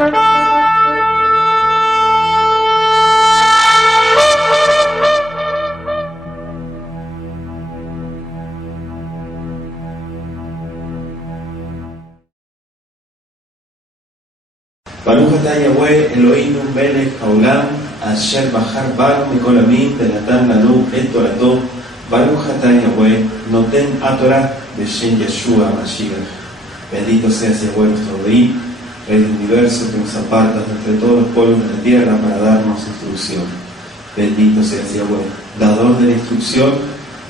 Baruch atah Yahweh Eloheinu melech haolam asher bahar banu mikol amin venatan lanu et torato. Baruch atah Yahweh noten haTorah beshem Yeshua Mashiach. Bendito seas Yahweh nuestro Rey, Rey del universo, que nos apartas entre todos los pueblos de la tierra para darnos instrucción. Bendito seas Yahweh, dador de la instrucción.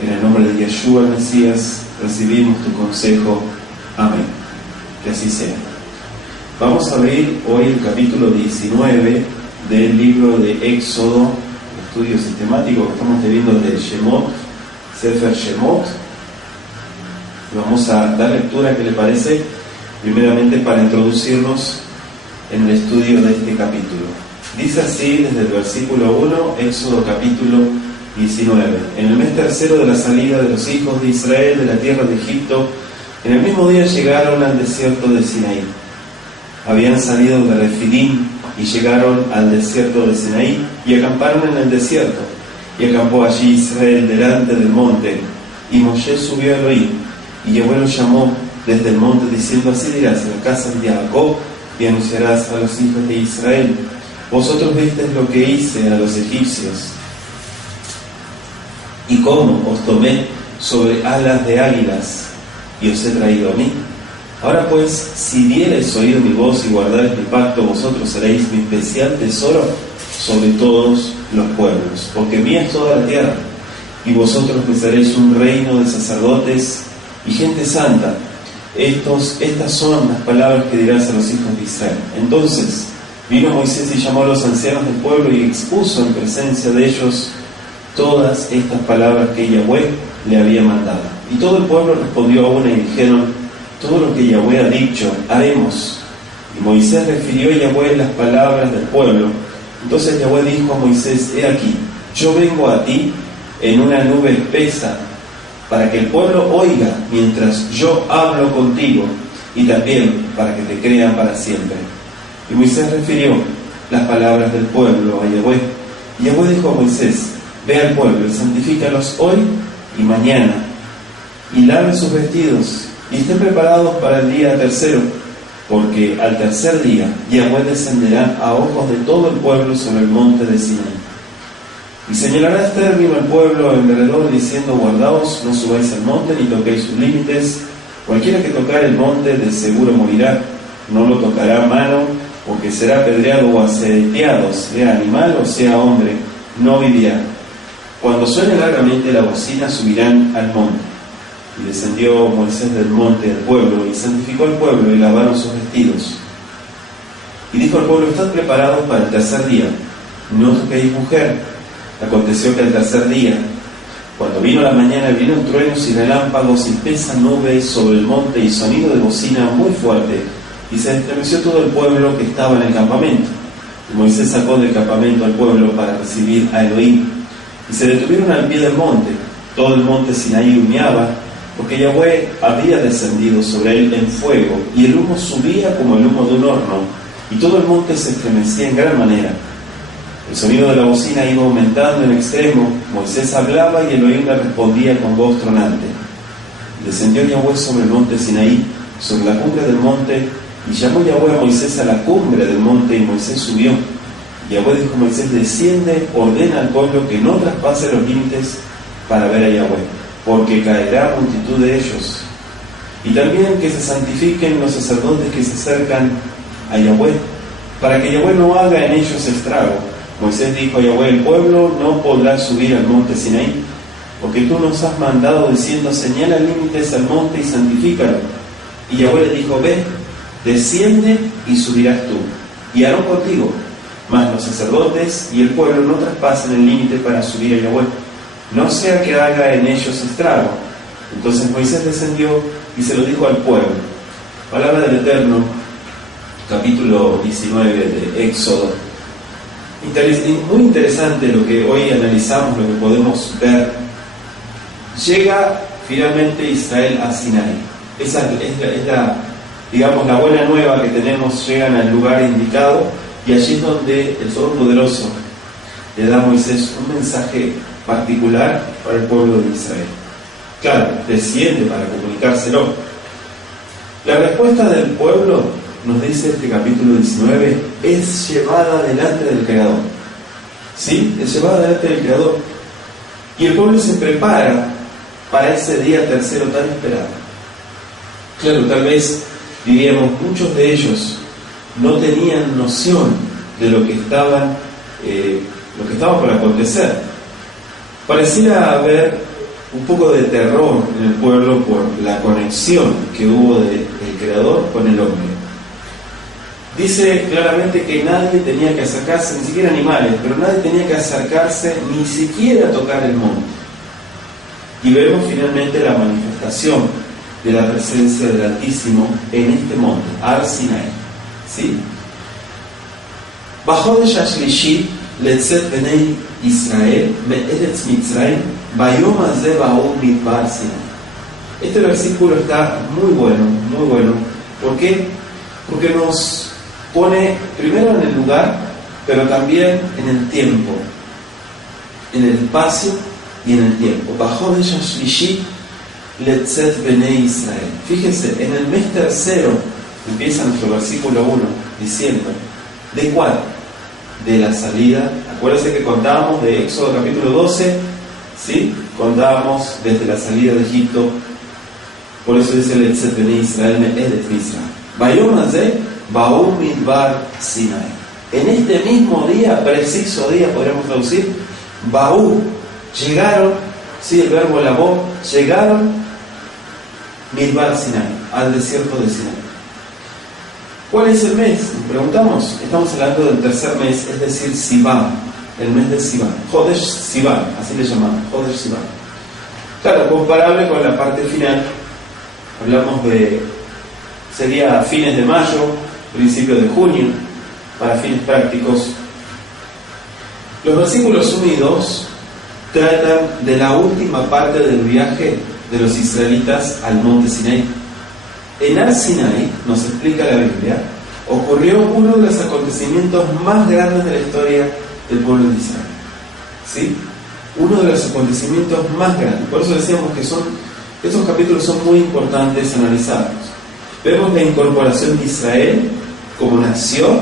En el nombre de Yeshua Mesías recibimos tu consejo. Amén. Que así sea. Vamos a abrir hoy el capítulo 19 del libro de Éxodo, estudio sistemático que estamos teniendo de Shemot, Sefer Shemot. Vamos a dar lectura, ¿qué le parece? Primeramente para introducirnos en el estudio de este capítulo. Dice así desde el versículo 1, Éxodo capítulo 19. En el mes tercero de la salida de los hijos de Israel de la tierra de Egipto, en el mismo día llegaron al desierto de Sinaí. Habían salido de Refidim y llegaron al desierto de Sinaí y acamparon en el desierto. Y acampó allí Israel delante del monte. Y Moshe subió a Elohim, y Yahweh lo llamó desde el monte, diciendo: así dirás a la casa de Jacob y anunciarás a los hijos de Israel: vosotros visteis lo que hice a los egipcios, y cómo os tomé sobre alas de águilas, y os he traído a mí. Ahora pues, si diereis oído mi voz y guardareis mi pacto, vosotros seréis mi especial tesoro sobre todos los pueblos, porque mía es toda la tierra, y vosotros me seréis un reino de sacerdotes y gente santa. Estas son las palabras que dirás a los hijos de Israel. Entonces vino Moisés y llamó a los ancianos del pueblo y expuso en presencia de ellos todas estas palabras que Yahweh le había mandado. Y todo el pueblo respondió a una y dijeron: todo lo que Yahweh ha dicho, haremos. Y Moisés refirió a Yahweh las palabras del pueblo. Entonces Yahweh dijo a Moisés: he aquí, yo vengo a ti en una nube espesa, para que el pueblo oiga mientras yo hablo contigo, y también para que te crean para siempre. Y Moisés refirió las palabras del pueblo a Yahweh. Y Yahweh dijo a Moisés: ve al pueblo y santifícalos hoy y mañana, y laven sus vestidos, y estén preparados para el día tercero, porque al tercer día Yahweh descenderá a ojos de todo el pueblo sobre el monte de Sinaí. Y señalará este término al pueblo alrededor, diciendo: guardaos, no subáis al monte, ni toquéis sus límites. Cualquiera que tocare el monte de seguro morirá. No lo tocará a mano, porque será apedreado o aseteado, sea animal o sea hombre, no vivirá. Cuando suene largamente la bocina, subirán al monte. Y descendió Moisés del monte del pueblo, y santificó al pueblo, y lavaron sus vestidos. Y dijo al pueblo: estad preparados para el tercer día, no toquéis mujer. Aconteció que al tercer día, cuando vino la mañana, vinieron truenos y relámpagos y espesa nube sobre el monte, y sonido de bocina muy fuerte, y se estremeció todo el pueblo que estaba en el campamento. Y Moisés sacó del campamento al pueblo para recibir a Elohim, y se detuvieron al pie del monte. Todo el monte Sinaí humeaba, porque Yahweh había descendido sobre él en fuego, y el humo subía como el humo de un horno, y todo el monte se estremecía en gran manera. El sonido de la bocina iba aumentando en extremo. Moisés hablaba y Elohim le respondía con voz tronante. Descendió Yahweh sobre el monte Sinaí, sobre la cumbre del monte, y llamó Yahweh a Moisés a la cumbre del monte, y Moisés subió. Yahweh dijo a Moisés: desciende, ordena al pueblo que no traspase los límites para ver a Yahweh, porque caerá multitud de ellos. Y también que se santifiquen los sacerdotes que se acercan a Yahweh, para que Yahweh no haga en ellos estrago. Moisés dijo a Yahweh: el pueblo no podrá subir al monte Sinaí, porque tú nos has mandado diciendo: señala límites al monte y santifícalo. Y Yahweh le dijo: ve, desciende y subirás tú, y Aarón contigo, mas los sacerdotes y el pueblo no traspasen el límite para subir a Yahweh, no sea que haga en ellos estrago. Entonces Moisés descendió y se lo dijo al pueblo. Palabra del Eterno, capítulo 19 de Éxodo. Muy interesante lo que hoy analizamos, lo que podemos ver. Llega finalmente Israel a Sinaí. Esa es digamos, la buena nueva que tenemos, llegan al lugar indicado, y allí es donde el Todopoderoso le da a Moisés un mensaje particular para el pueblo de Israel. Claro, desciende para comunicárselo. La respuesta del pueblo, nos dice este capítulo 19, es llevada delante del Creador. ¿Sí? Es llevada delante del Creador. Y el pueblo se prepara para ese día tercero tan esperado. Claro, tal vez, diríamos, muchos de ellos no tenían noción de lo que estaba por acontecer. Pareciera haber un poco de terror en el pueblo por la conexión que hubo del Creador con el hombre. Dice claramente que nadie tenía que acercarse, ni siquiera animales, pero nadie tenía que acercarse ni siquiera a tocar el monte. Y vemos finalmente la manifestación de la presencia del Altísimo en este monte, Har Sinai. ¿Sí? בחודש השלישי לצאת בני ישראל מארץ מצרים ביום הזה באו מדבר סיני. Este versículo está muy bueno. ¿Por qué? Porque nos pone primero en el lugar, pero también en el tiempo, en el espacio y en el tiempo. בחודש השלישי לצאת בני ישראל. Fíjense, en el mes tercero empieza nuestro versículo 1 diciendo, ¿de cuál? De la salida. Acuérdense que contábamos de Éxodo capítulo 12, ¿sí? Contábamos desde la salida de Egipto. Por eso dice Letzet Bnei Israel me'eretz Mitzrayim. Bayom hazeh ba'u midbar Sinai. En este mismo día, preciso día, podríamos traducir, ba'u, llegaron, ¿sí? El verbo labor, llegaron midbar Sinai, al desierto de Sinai. ¿Cuál es el mes? Nos preguntamos. Estamos hablando del tercer mes, es decir, Sivan, el mes de Sivan. Jodesh Sivan, así le llamamos, Jodesh Sivan. Claro, comparable con la parte final. Hablamos de, sería fines de mayo, principios de junio, para fines prácticos. Los versículos 1 y 2 tratan de la última parte del viaje de los israelitas al monte Sinai. En Har Sinai, nos explica la Biblia, ocurrió uno de los acontecimientos más grandes de la historia del pueblo de Israel. ¿Sí? Uno de los acontecimientos más grandes. Por eso decíamos que estos capítulos son muy importantes analizarlos. Vemos la incorporación de Israel como nación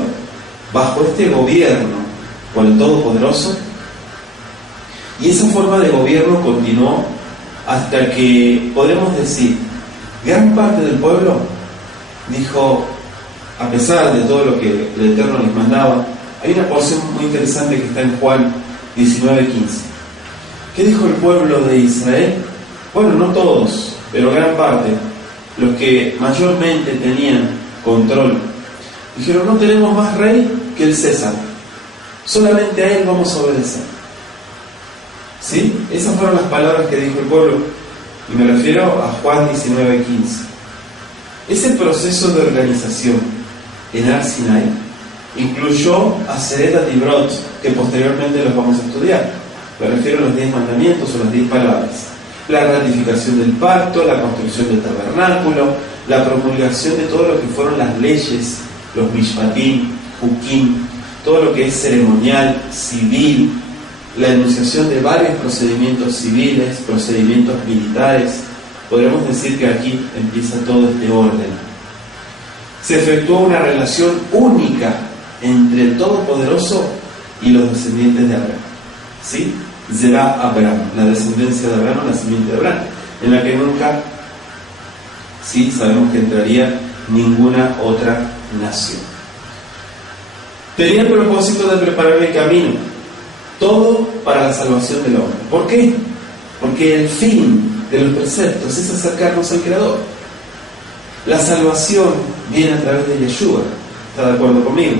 bajo este gobierno por el Todopoderoso, y esa forma de gobierno continuó hasta que, podremos decir, gran parte del pueblo dijo, a pesar de todo lo que el Eterno les mandaba. Hay una porción muy interesante que está en Juan 19:15. ¿Qué dijo el pueblo de Israel? Bueno, no todos, pero gran parte, los que mayormente tenían control, dijeron, no tenemos más rey que el César, solamente a él vamos a obedecer. ¿Sí? Esas fueron las palabras que dijo el pueblo, y me refiero a Juan 19:15. Ese proceso de organización en Har Sinai incluyó a Seret Dibrot, que posteriormente los vamos a estudiar. Me refiero a los 10 mandamientos o las 10 palabras. La ratificación del pacto, la construcción del tabernáculo, la promulgación de todo lo que fueron las leyes, los mishpatim, hukim, todo lo que es ceremonial, civil, la enunciación de varios procedimientos civiles, procedimientos militares. Podríamos decir que aquí empieza todo este orden. Se efectuó una relación única entre el Todopoderoso y los descendientes de Abraham. ¿Sí? Zerah Abraham, la descendencia de Abraham, la simiente de Abraham, en la que nunca, sí, sabemos que entraría ninguna otra nación. Tenía el propósito de preparar el camino, todo para la salvación del hombre. ¿Por qué? Porque el fin de los preceptos es acercarnos al Creador. La salvación viene a través de Yeshua, ¿está de acuerdo conmigo?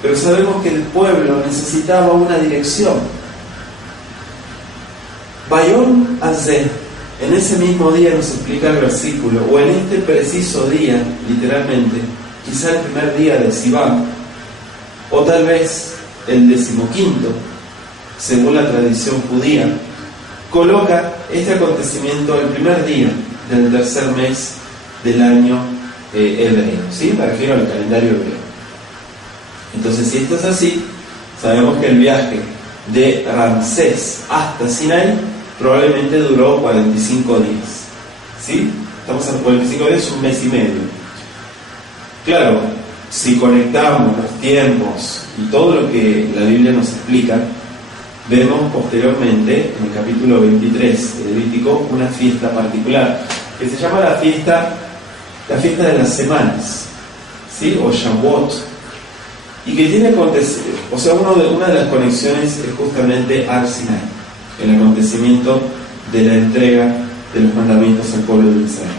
Pero sabemos que el pueblo necesitaba una dirección. Bayom Hazeh, en ese mismo día nos explica el versículo, o en este preciso día, literalmente, quizá el primer día de Sivan, o tal vez el 15º, según la tradición judía, coloca este acontecimiento el primer día del tercer mes del año hebreo, ¿sí? Me refiero al calendario hebreo. Entonces, si esto es así, sabemos que el viaje de Ramsés hasta Sinai probablemente duró 45 días, ¿sí? Estamos en 45 días, un mes y medio. Claro, si conectamos los tiempos y todo lo que la Biblia nos explica, vemos posteriormente, en el capítulo 23 de Levítico, una fiesta particular, que se llama la fiesta de las semanas, ¿sí? O Shavuot, y que tiene una de las conexiones es justamente Har Sinai, el acontecimiento de la entrega de los mandamientos al pueblo de Israel.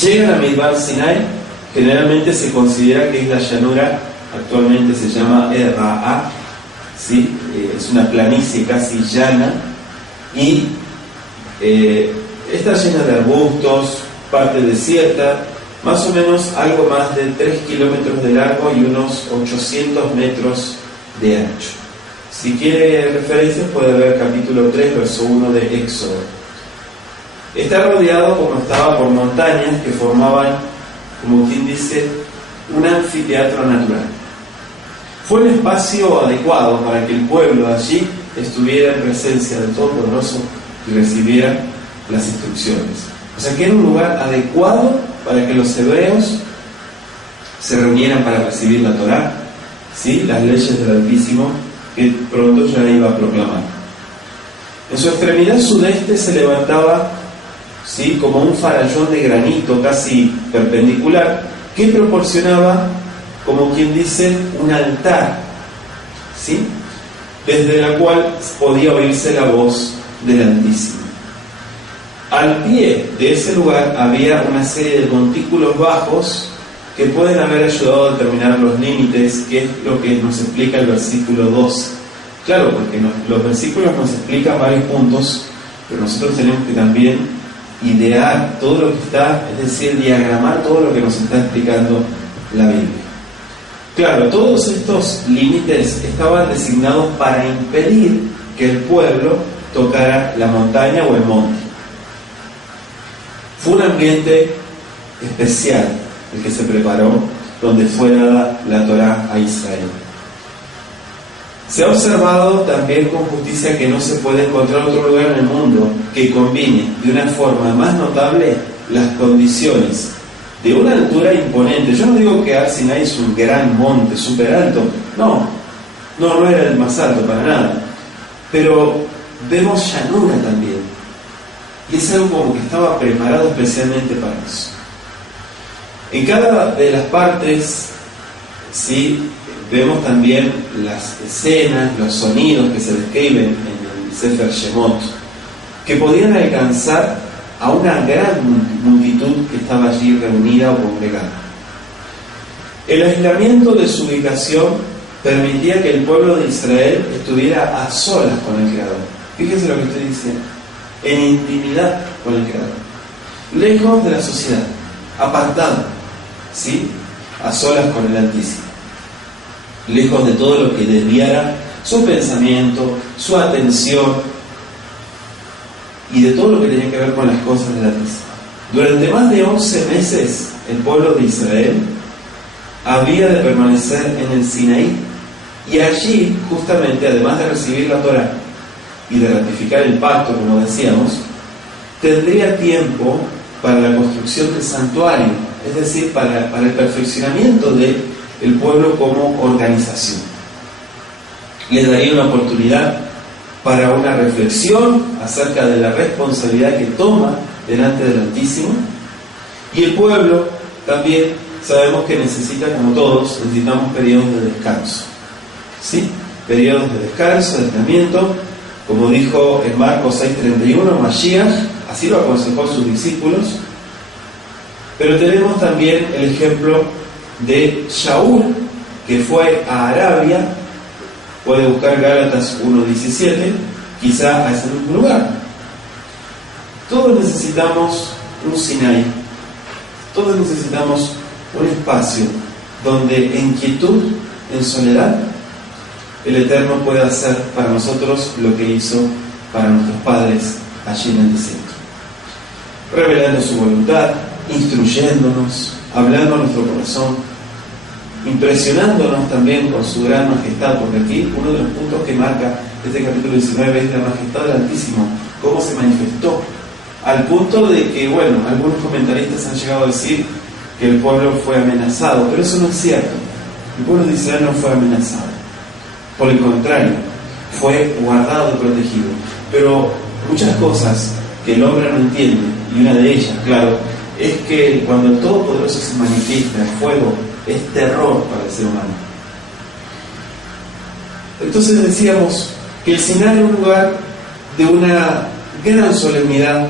Llegan a Midbar Sinai, generalmente se considera que es la llanura, actualmente se llama Ra'a, ¿sí? Es una planicie casi llana, y está llena de arbustos, parte desierta, más o menos algo más de 3 kilómetros de largo y unos 800 metros de ancho. Si quiere referencias puede ver capítulo 3, verso 1 de Éxodo. Está rodeado, como estaba, por montañas que formaban, como quien dice, un anfiteatro natural. Fue un espacio adecuado para que el pueblo allí estuviera en presencia del Todopoderoso y recibiera las instrucciones. O sea que era un lugar adecuado para que los hebreos se reunieran para recibir la Torá, ¿sí? Las leyes del Altísimo, que pronto ya iba a proclamar. En su extremidad sudeste se levantaba, ¿sí?, como un farallón de granito casi perpendicular, que proporcionaba, como quien dice, un altar, ¿sí?, desde la cual podía oírse la voz del Altísimo. Al pie de ese lugar había una serie de montículos bajos que pueden haber ayudado a determinar los límites, que es lo que nos explica el versículo 2. Claro, porque los versículos nos explican varios puntos, pero nosotros tenemos que también idear todo lo que está, es decir, diagramar todo lo que nos está explicando la Biblia. Claro, todos estos límites estaban designados para impedir que el pueblo tocara la montaña o el monte. Fue un ambiente especial el que se preparó, donde fue dada la Torá a Israel. Se ha observado también con justicia que no se puede encontrar otro lugar en el mundo que combine de una forma más notable las condiciones de una altura imponente. Yo no digo que Har Sinai es un gran monte súper alto, no era el más alto para nada, pero vemos llanura también, y es algo como que estaba preparado especialmente para eso. En cada de las partes, ¿sí?, vemos también las escenas, los sonidos que se describen en el Sefer Shemot, que podían alcanzar a una gran multitud que estaba allí reunida o congregada. El aislamiento de su ubicación permitía que el pueblo de Israel estuviera a solas con el Creador. Fíjense lo que estoy diciendo, en intimidad con el Creador, lejos de la sociedad, apartado, ¿sí?, a solas con el Altísimo, lejos de todo lo que desviara su pensamiento, su atención y de todo lo que tenía que ver con las cosas del Altísimo. Durante más de 11 meses el pueblo de Israel había de permanecer en el Sinaí, y allí, justamente, además de recibir la Torá y de ratificar el pacto, como decíamos, tendría tiempo para la construcción del santuario, es decir, para el perfeccionamiento del pueblo como organización. Les daría una oportunidad para una reflexión acerca de la responsabilidad que toma delante del Altísimo, y el pueblo también sabemos que necesita, como todos, necesitamos periodos de descanso, ¿sí? Periodos de descanso, de aislamiento, como dijo en Marcos 6:31, Mashiach, así lo aconsejó a sus discípulos. Pero tenemos también el ejemplo de Shaul, que fue a Arabia. Puede buscar Gálatas 1:17, quizá a ese mismo lugar. Todos necesitamos un Sinai, todos necesitamos un espacio donde en quietud, en soledad, el Eterno pueda hacer para nosotros lo que hizo para nuestros padres allí en el desierto, revelando su voluntad, instruyéndonos, hablando a nuestro corazón, impresionándonos también con su gran majestad, porque aquí uno de los puntos que marca este capítulo 19 es la majestad del Altísimo, cómo se manifestó, al punto de que, bueno, algunos comentaristas han llegado a decir que el pueblo fue amenazado, pero eso no es cierto. El pueblo de Israel no fue amenazado, por el contrario, fue guardado y protegido. Pero muchas cosas que el hombre no entiende, y una de ellas, claro, es que cuando el Todopoderoso se manifiesta, el fuego es terror para el ser humano. Entonces decíamos que el Sinaí era un lugar de una gran solemnidad,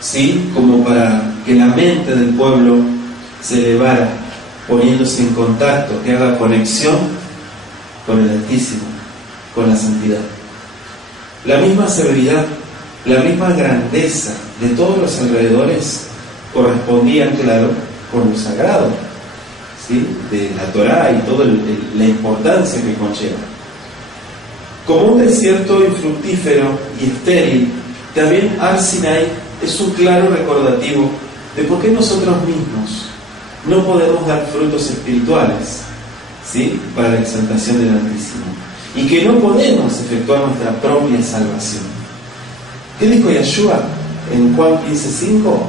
¿sí? Como para que la mente del pueblo se elevara, poniéndose en contacto, que haga conexión con el Altísimo, con la santidad. La misma severidad, la misma grandeza de todos los alrededores correspondían, claro, con lo sagrado, ¿sí? De la Torá y toda la importancia que conlleva. Como un desierto infructífero y estéril, también Ar-Sinai es un claro recordativo de por qué nosotros mismos no podemos dar frutos espirituales, ¿sí? Para la exaltación del Altísimo, y que no podemos efectuar nuestra propia salvación. ¿Qué dijo Yeshua en Juan 15:5?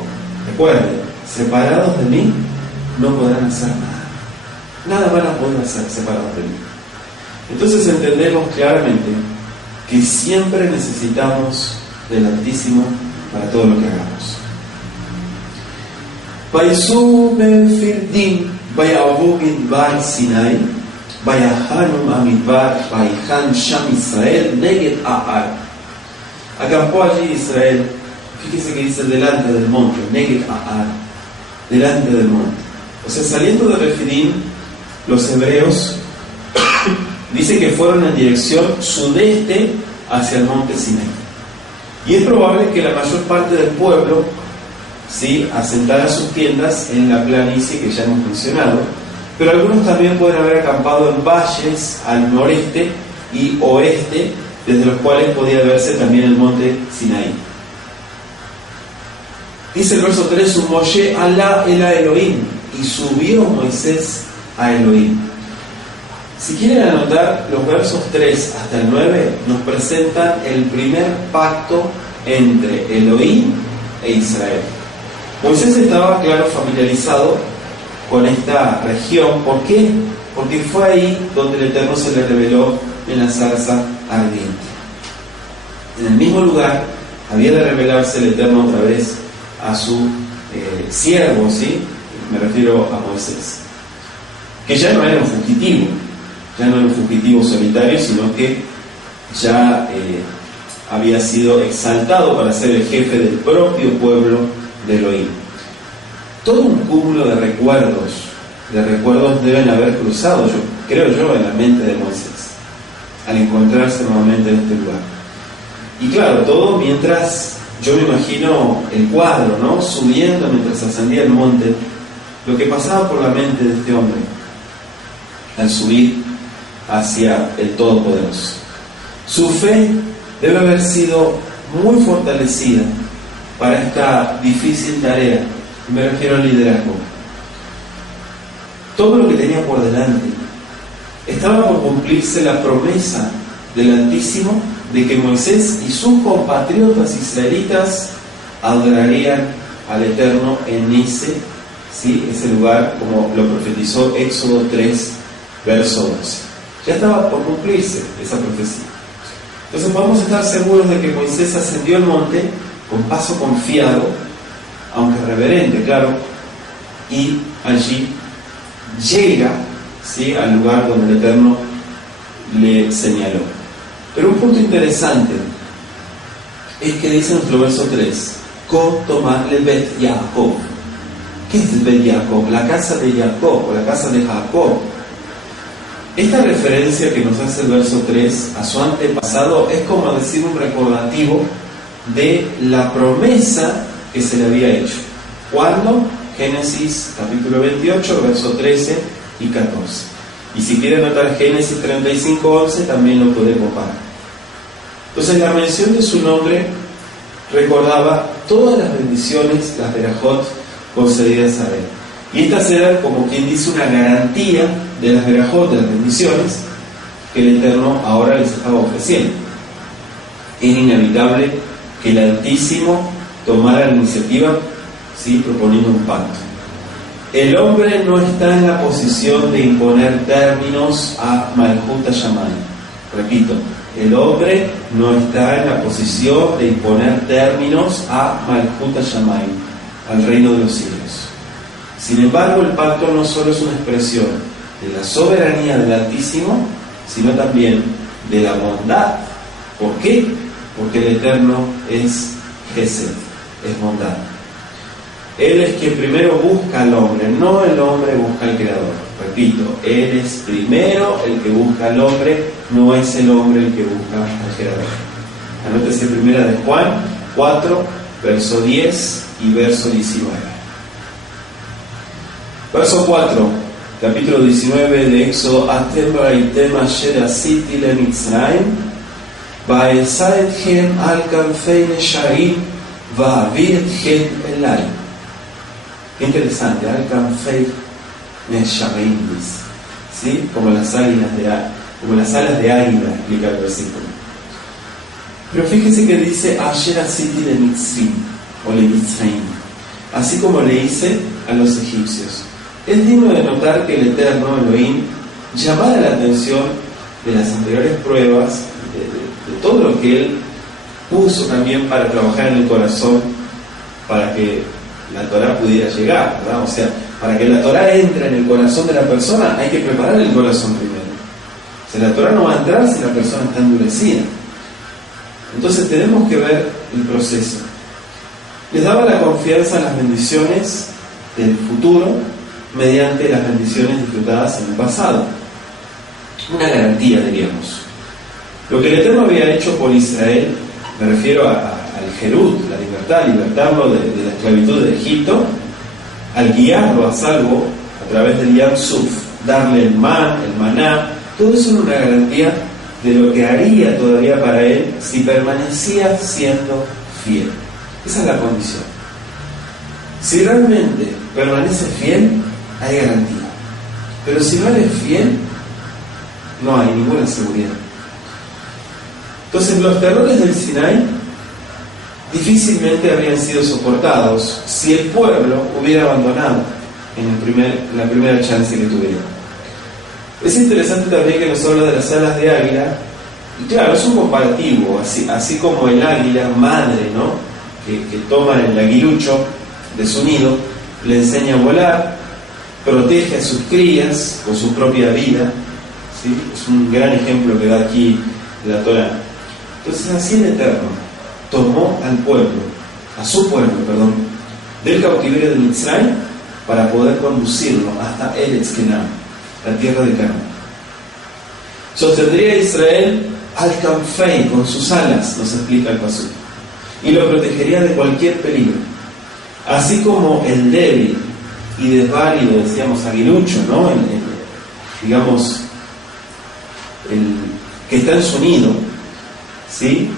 Recuerden, separados de mí no podrán hacer nada. Nada van a poder hacer separados de mí. Entonces entendemos claramente que siempre necesitamos del Altísimo para todo lo que hagamos. Vaysu Benfirdim, Vayavu Midbar Sinai, Vayahanu Amidbar, Vayahan Sham Israel, Neged Ahar. Acampó allí Israel, fíjese que dice delante del monte, Neged Ahar, delante del monte. O sea, saliendo de Refidim, los hebreos dice que fueron en dirección sudeste hacia el monte Sinai. Y es probable que la mayor parte del pueblo, ¿sí?, asentara sus tiendas en la planicie que ya hemos mencionado, pero algunos también pueden haber acampado en valles al noreste y oeste, desde los cuales podía verse también el monte Sinaí. Dice el verso 3, Moshe alá el Elohim, y subió Moisés a Elohim. Si quieren anotar, los versos 3 hasta el 9 nos presentan el primer pacto entre Elohim e Israel. Moisés estaba, claro, familiarizado con esta región. ¿Por qué? Porque fue ahí donde el Eterno se le reveló en la zarza ardiente. En el mismo lugar había de revelarse el Eterno otra vez a su siervo, ¿sí? Me refiero a Moisés, que ya no era un fugitivo, ya no era un fugitivo solitario, sino que ya había sido exaltado para ser el jefe del propio pueblo de Elohim. Todo un cúmulo de recuerdos deben haber cruzado, creo yo, en la mente de Moisés al encontrarse nuevamente en este lugar. Y claro, todo mientras, yo me imagino el cuadro, ¿no?, subiendo mientras ascendía el monte, lo que pasaba por la mente de este hombre al subir hacia el Todopoderoso. Su fe debe haber sido muy fortalecida para esta difícil tarea. Me refiero al liderazgo. Todo lo que tenía por delante, estaba por cumplirse la promesa del Altísimo de que Moisés y sus compatriotas israelitas adorarían al Eterno en ese, ¿sí?, ese lugar, como lo profetizó Éxodo 3, verso 12. Ya estaba por cumplirse esa profecía. Entonces podemos estar seguros de que Moisés ascendió al monte con paso confiado, aunque reverente, claro, y allí llega, ¿sí?, al lugar donde el Eterno le señaló. Pero un punto interesante es que dice nuestro verso 3, Ko tomar le Bet Jacob. ¿Qué es el Bet Jacob? La casa de Jacob, o la casa de Jacob. Esta referencia que nos hace el verso 3 a su antepasado es como decir un recordativo de la promesa que se le había hecho. ¿Cuándo? Génesis capítulo 28, verso 13 y 14. Y si quieren anotar Génesis 35, 11, también lo pueden ocupar. Entonces la mención de su nombre recordaba todas las bendiciones, las verajot concedidas a él. Y estas eran, como quien dice, una garantía de las verajot, de las bendiciones, que el Eterno ahora les estaba ofreciendo. Es inevitable que el Altísimo tomara la iniciativa, ¿sí?, proponiendo un pacto. El hombre no está en la posición de imponer términos a Malhut Hashamayim. Repito, el hombre no está en la posición de imponer términos a Malhut Hashamayim, al reino de los cielos. Sin embargo, el pacto no solo es una expresión de la soberanía del Altísimo, sino también de la bondad. ¿Por qué? Porque el Eterno es Gesed, es bondad. Él es quien primero busca al hombre, no el hombre busca al Creador. Repito, Él es primero el que busca al hombre, no es el hombre el que busca al Creador. Anótese primera de Juan 4, verso 10 y verso 19. Verso 4, capítulo 19 de Éxodo: Atem ra'item asher asiti lemitzrayim, va'esa etchem al kanfei nesharim, va'avi etchem elai. Qué interesante, al kanfei nesharim, ¿sí? Como las alas de águila, explica el versículo. Pero fíjese que dice asher asiti lemitzrim, o lemitzrayim, así como le hice a los egipcios. Es digno de notar que el Eterno Elohim llamara la atención de las anteriores pruebas, de todo lo que Él puso también para trabajar en el corazón, para que la Torá pudiera llegar, ¿verdad? O sea, para que la Torá entre en el corazón de la persona, hay que preparar el corazón primero. O sea, la Torá no va a entrar si la persona está endurecida. Entonces tenemos que ver el proceso. Les daba la confianza en las bendiciones del futuro, mediante las bendiciones disfrutadas en el pasado. Una garantía, diríamos. Lo que el Eterno había hecho por Israel, me refiero al Jerut, la libertad, libertarlo de la esclavitud de Egipto, al guiarlo a salvo a través del Yam Suf, darle el maná, todo eso era una garantía de lo que haría todavía para él si permanecía siendo fiel. Esa es la condición. Si realmente permanece fiel, hay garantía. Pero si no eres fiel, no hay ninguna seguridad. Entonces, los terrores del Sinai difícilmente habrían sido soportados si el pueblo hubiera abandonado en la primera chance que tuviera. Es interesante también que nos habla de las alas de águila, y claro, es un comparativo, así como el águila madre, ¿no?, que toma el aguilucho de su nido, le enseña a volar, protege a sus crías con su propia vida, ¿sí? Es un gran ejemplo que da aquí la Torá. Entonces, así el Eterno tomó al pueblo, a su pueblo, del cautiverio de Mitzrayim para poder conducirlo hasta Eretz Kenan, la tierra de Canaán. Sostendría a Israel al Kanfei con sus alas, nos explica el pasuk, y lo protegería de cualquier peligro, así como el débil y desválido, decíamos, aguilucho, ¿no?, digamos, el que está en su nido, ¿sí?,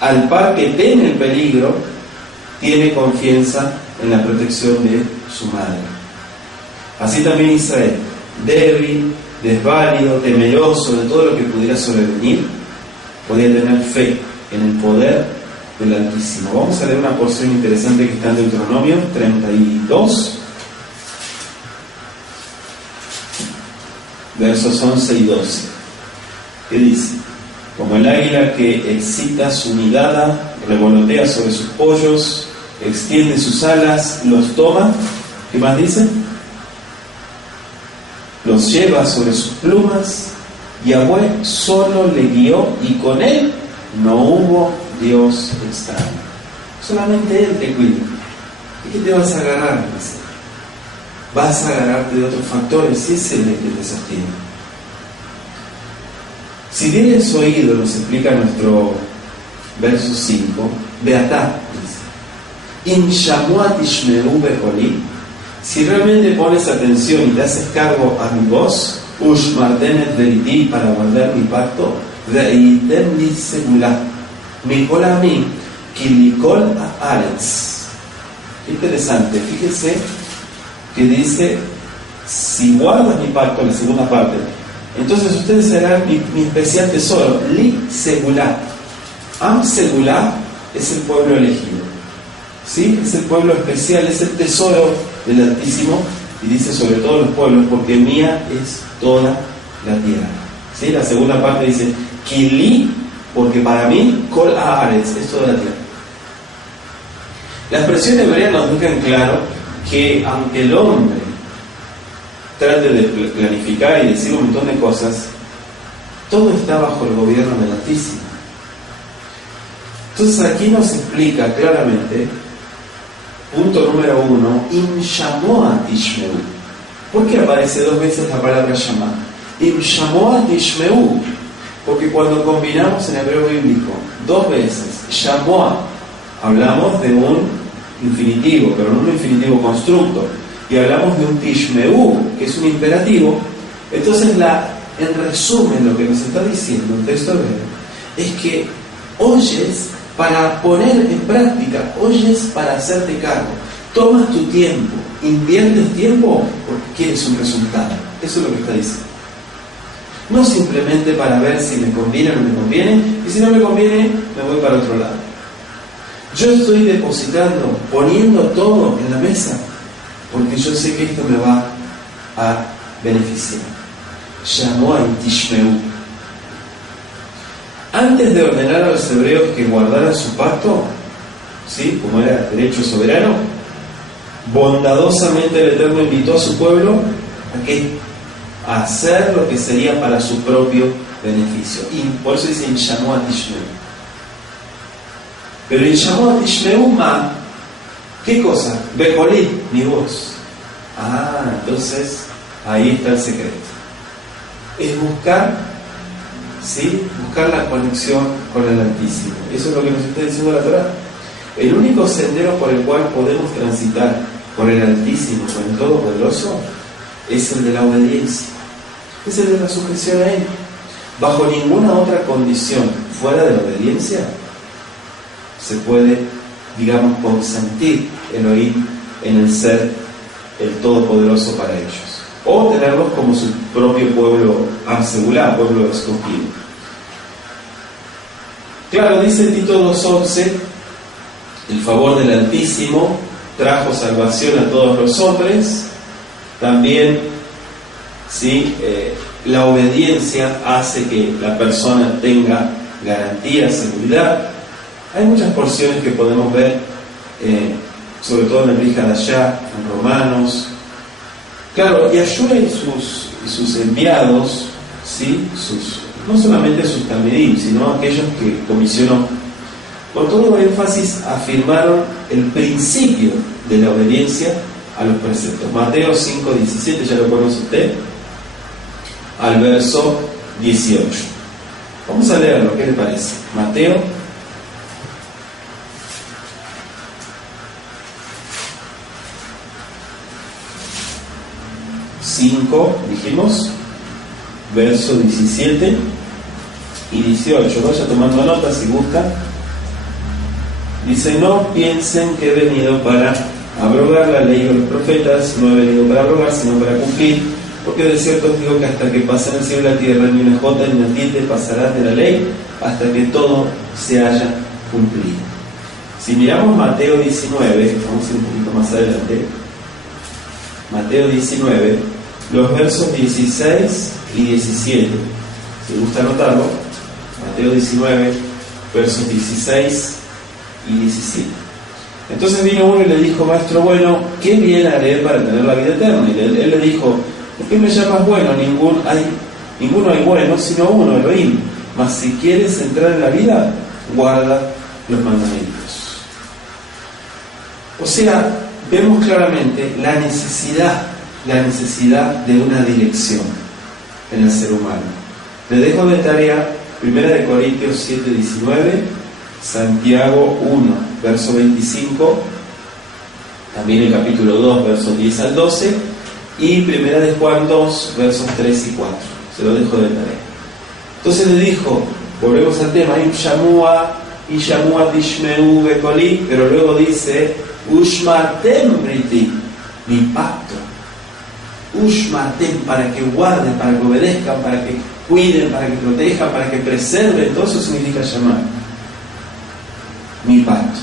al par que teme el peligro, tiene confianza en la protección de su madre. Así también Israel, débil, desválido, temeroso de todo lo que pudiera sobrevenir, podía tener fe en el poder del Altísimo. Vamos a leer una porción interesante que está en Deuteronomio 32, versos 11 y 12, que dice: como el águila que excita su mirada, revolotea sobre sus pollos, extiende sus alas, los toma, ¿qué más dice? Los lleva sobre sus plumas. Yahweh solo le guió y con él no hubo Dios extraño. Solamente Él te cuida. ¿Y qué te vas a agarrar? Vas a agarrarte de otros factores, y ese es el que te sostiene. Si tienes oído, nos explica nuestro verso 5, Beatá, dice: In shamuat ishmeu beqoli, si realmente pones atención y te haces cargo a mi voz, ushmartenet veriti, para guardar mi pacto, veitem li segulá, mi cola a mí, Kilikol Haaretz. Interesante, fíjese que dice, si guardas mi pacto, la segunda parte, entonces ustedes serán mi especial tesoro, Li Segulá. Am Segulá es el pueblo elegido, ¿sí? Es el pueblo especial, es el tesoro del Altísimo, y dice sobre todos los pueblos, porque mía es toda la tierra, ¿sí? La segunda parte dice, Kili, porque para mí, Kol Haaretz, es toda la tierra. La expresión hebrea nos deja en claro que aunque el hombre trate de planificar y decir un montón de cosas, todo está bajo el gobierno del Altísimo. Entonces aquí nos explica claramente, punto número 1, Im Shamoa Tishmeu. ¿Por qué aparece 2 veces la palabra Shama? Im Shamoa Tishmeu, porque cuando combinamos en hebreo bíblico 2 veces Shamoa, hablamos de un infinitivo, pero no un infinitivo constructo, y hablamos de un Tishmeu, que es un imperativo. Entonces en resumen lo que nos está diciendo el texto hebreo es que oyes para poner en práctica, oyes para hacerte cargo, tomas tu tiempo, inviertes tiempo porque quieres un resultado. Eso es lo que está diciendo. No simplemente para ver si me conviene o no me conviene, y si no me conviene me voy para otro lado. Yo estoy depositando, poniendo todo en la mesa, porque yo sé que esto me va a beneficiar. Shamoa Tishmeu. Antes de ordenar a los hebreos que guardaran su pacto, ¿sí? Como era derecho soberano, bondadosamente el Eterno invitó a su pueblo a ¿qué? A hacer lo que sería para su propio beneficio. Y por eso dice Shamoa Tishmeu. Pero en Shamoa Tishmeu ma, ¿qué cosa? Bejolit, mi voz. Entonces ahí está el secreto. Es buscar, ¿sí? Buscar la conexión con el Altísimo. Eso es lo que nos está diciendo la Torá. El único sendero por el cual podemos transitar por el Altísimo, con el Todopoderoso, es el de la obediencia. Es el de la sujeción a Él. Bajo ninguna otra condición fuera de la obediencia se puede, digamos, consentir el oír en el ser el Todopoderoso para ellos, o tenerlos como su propio pueblo Amsegulá, pueblo escogido. Claro, dice Tito 2:11, el favor del Altísimo trajo salvación a todos los hombres. También, ¿sí? La obediencia hace que la persona tenga garantía, seguridad. Hay muchas porciones que podemos ver, sobre todo en el Brihadashá, en Romanos. Claro, Yahshua y sus enviados, ¿sí? No solamente sus talmidim, sino aquellos que comisionó, con todo énfasis afirmaron el principio de la obediencia a los preceptos. Mateo 5:17, ya lo conoce usted, al verso 18. Vamos a leerlo, ¿qué le parece? Mateo 5, dijimos, verso 17 y 18. Vaya tomando nota si gusta. Dice: no piensen que he venido para abrogar la ley de los profetas, no he venido para abrogar, sino para cumplir, porque de cierto os digo que hasta que pasen el cielo y la tierra, ni una jota ni una tilde pasará de la ley, hasta que todo se haya cumplido. Si miramos Mateo 19, vamos a ir un poquito más adelante, Mateo 19, los versos 16 y 17, si gusta anotarlo, Mateo 19, versos 16 y 17. Entonces vino uno y le dijo: maestro bueno, ¿qué bien haré para tener la vida eterna? Y él le dijo: ¿por qué me llamas bueno? Ninguno hay bueno, sino uno, Elohim. Mas si quieres entrar en la vida, guarda los mandamientos. O sea, vemos claramente la necesidad de una dirección en el ser humano. Le dejo de tarea 1 Corintios 7:19, Santiago 1, verso 25, también el capítulo 2, versos 10 al 12, y 1 Juan 2, versos 3 y 4. Se lo dejo de tarea. Entonces le dijo, volvemos al tema, y Shamua Tishmeu Bekoli, pero luego dice Ushmartem Briti, mi pacto. Ushmartem, para que guarden, para que obedezcan, para que cuiden, para que protejan, para que preserven. Todo eso significa llamar mi pacto.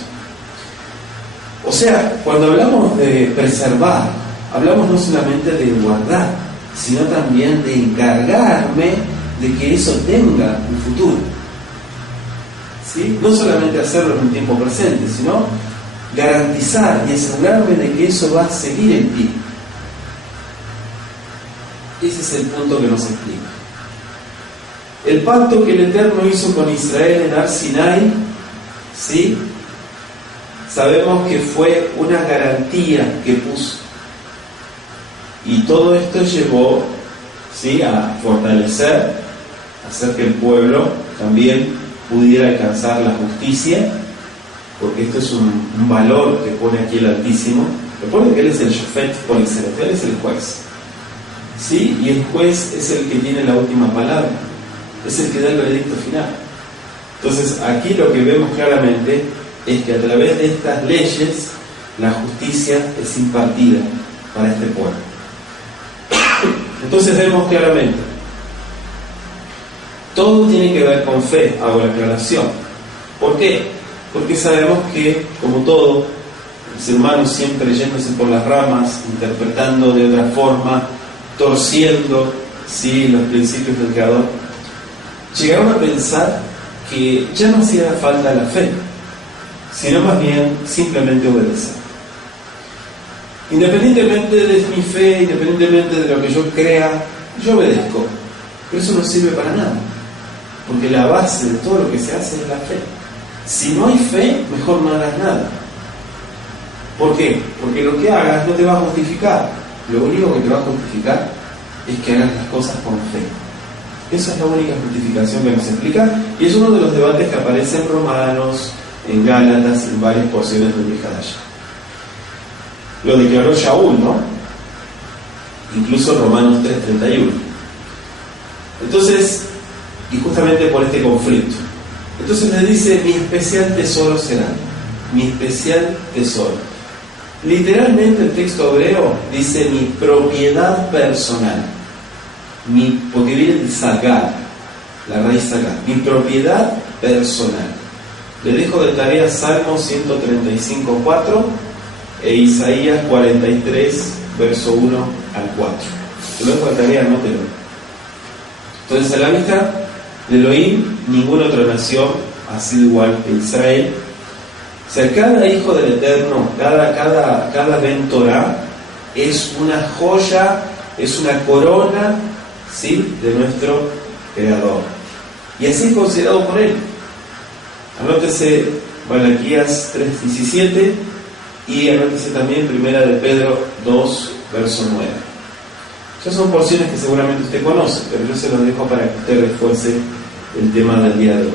O sea, cuando hablamos de preservar, hablamos no solamente de guardar, sino también de encargarme de que eso tenga un futuro. ¿Sí? No solamente hacerlo en un tiempo presente, sino garantizar y asegurarme de que eso va a seguir en pie. Ese es el punto que nos explica. El pacto que el Eterno hizo con Israel en Har Sinai, ¿sí? Sabemos que fue una garantía que puso. Y todo esto llevó, ¿sí?, a fortalecer, a hacer que el pueblo también pudiera alcanzar la justicia, porque esto es un valor que pone aquí el Altísimo. Recuerden que Él es el Shofet por excelencia, Él es el juez. ¿Sí? Y el juez es el que tiene la última palabra, es el que da el veredicto final. Entonces aquí lo que vemos claramente es que a través de estas leyes la justicia es impartida para este pueblo. Entonces vemos claramente, todo tiene que ver con fe, hago la aclaración. ¿Por qué? Porque sabemos que, como todo, el ser humano siempre yéndose por las ramas, interpretando de otra forma, torciendo, ¿sí?, los principios del Creador, llegaron a pensar que ya no hacía falta la fe, sino más bien simplemente obedecer. Independientemente de mi fe, independientemente de lo que yo crea, yo obedezco. Pero eso no sirve para nada, porque la base de todo lo que se hace es la fe. Si no hay fe, mejor no hagas nada. ¿Por qué? Porque lo que hagas no te va a justificar. Lo único que te va a justificar es que hagas las cosas con fe. Esa es la única justificación que nos explica, y es uno de los debates que aparece en Romanos, en Gálatas, en varias porciones del Mihadash. Lo declaró Shaul, ¿no? Incluso Romanos 3:31. Entonces, y justamente por este conflicto, entonces le dice: mi especial tesoro será, mi especial tesoro. Literalmente el texto hebreo dice mi propiedad personal, porque viene de sagar, la raíz sagar, mi propiedad personal. Le dejo de tarea Salmo 135:4 e Isaías 43, verso 1 al 4. Te lo dejo de tarea, anótelo. Entonces, a la vista de Elohim, ninguna otra nación ha sido igual que Israel. O sea, cada hijo del Eterno, cada Ben Torah es una joya, es una corona, ¿sí?, de nuestro Creador. Y así es considerado por Él. Anótese Malaquías 3:17 y anótese también Primera de Pedro 2, verso 9. Esas son porciones que seguramente usted conoce, pero yo se los dejo para que usted refuerce el tema del día de hoy.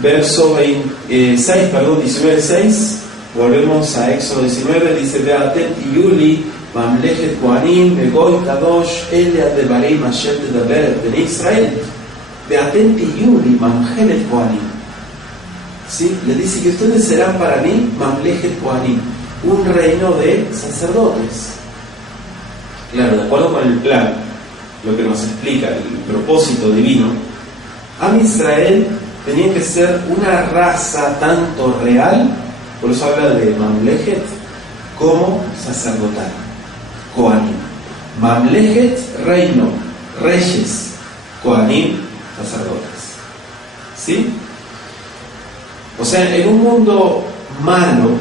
Verso 19:6, volvemos a Éxodo 19, dice: Ve'atem tiyuli mamlechet kohanim begoy kadosh ele adevarim asher tedaberet ben Israel. Ve'atem tiyuli mamlechet kohanim. ¿Sí? Le dice que ustedes serán para mí mamlechet kohanim, un reino de sacerdotes. Claro, de acuerdo con el plan, lo que nos explica el propósito divino, Am Israel tenía que ser una raza tanto real, por eso habla de mamlechet, como sacerdotal, kohanim. Mamlechet, reino, reyes, kohanim, sacerdotes. ¿Sí? O sea, en un mundo malo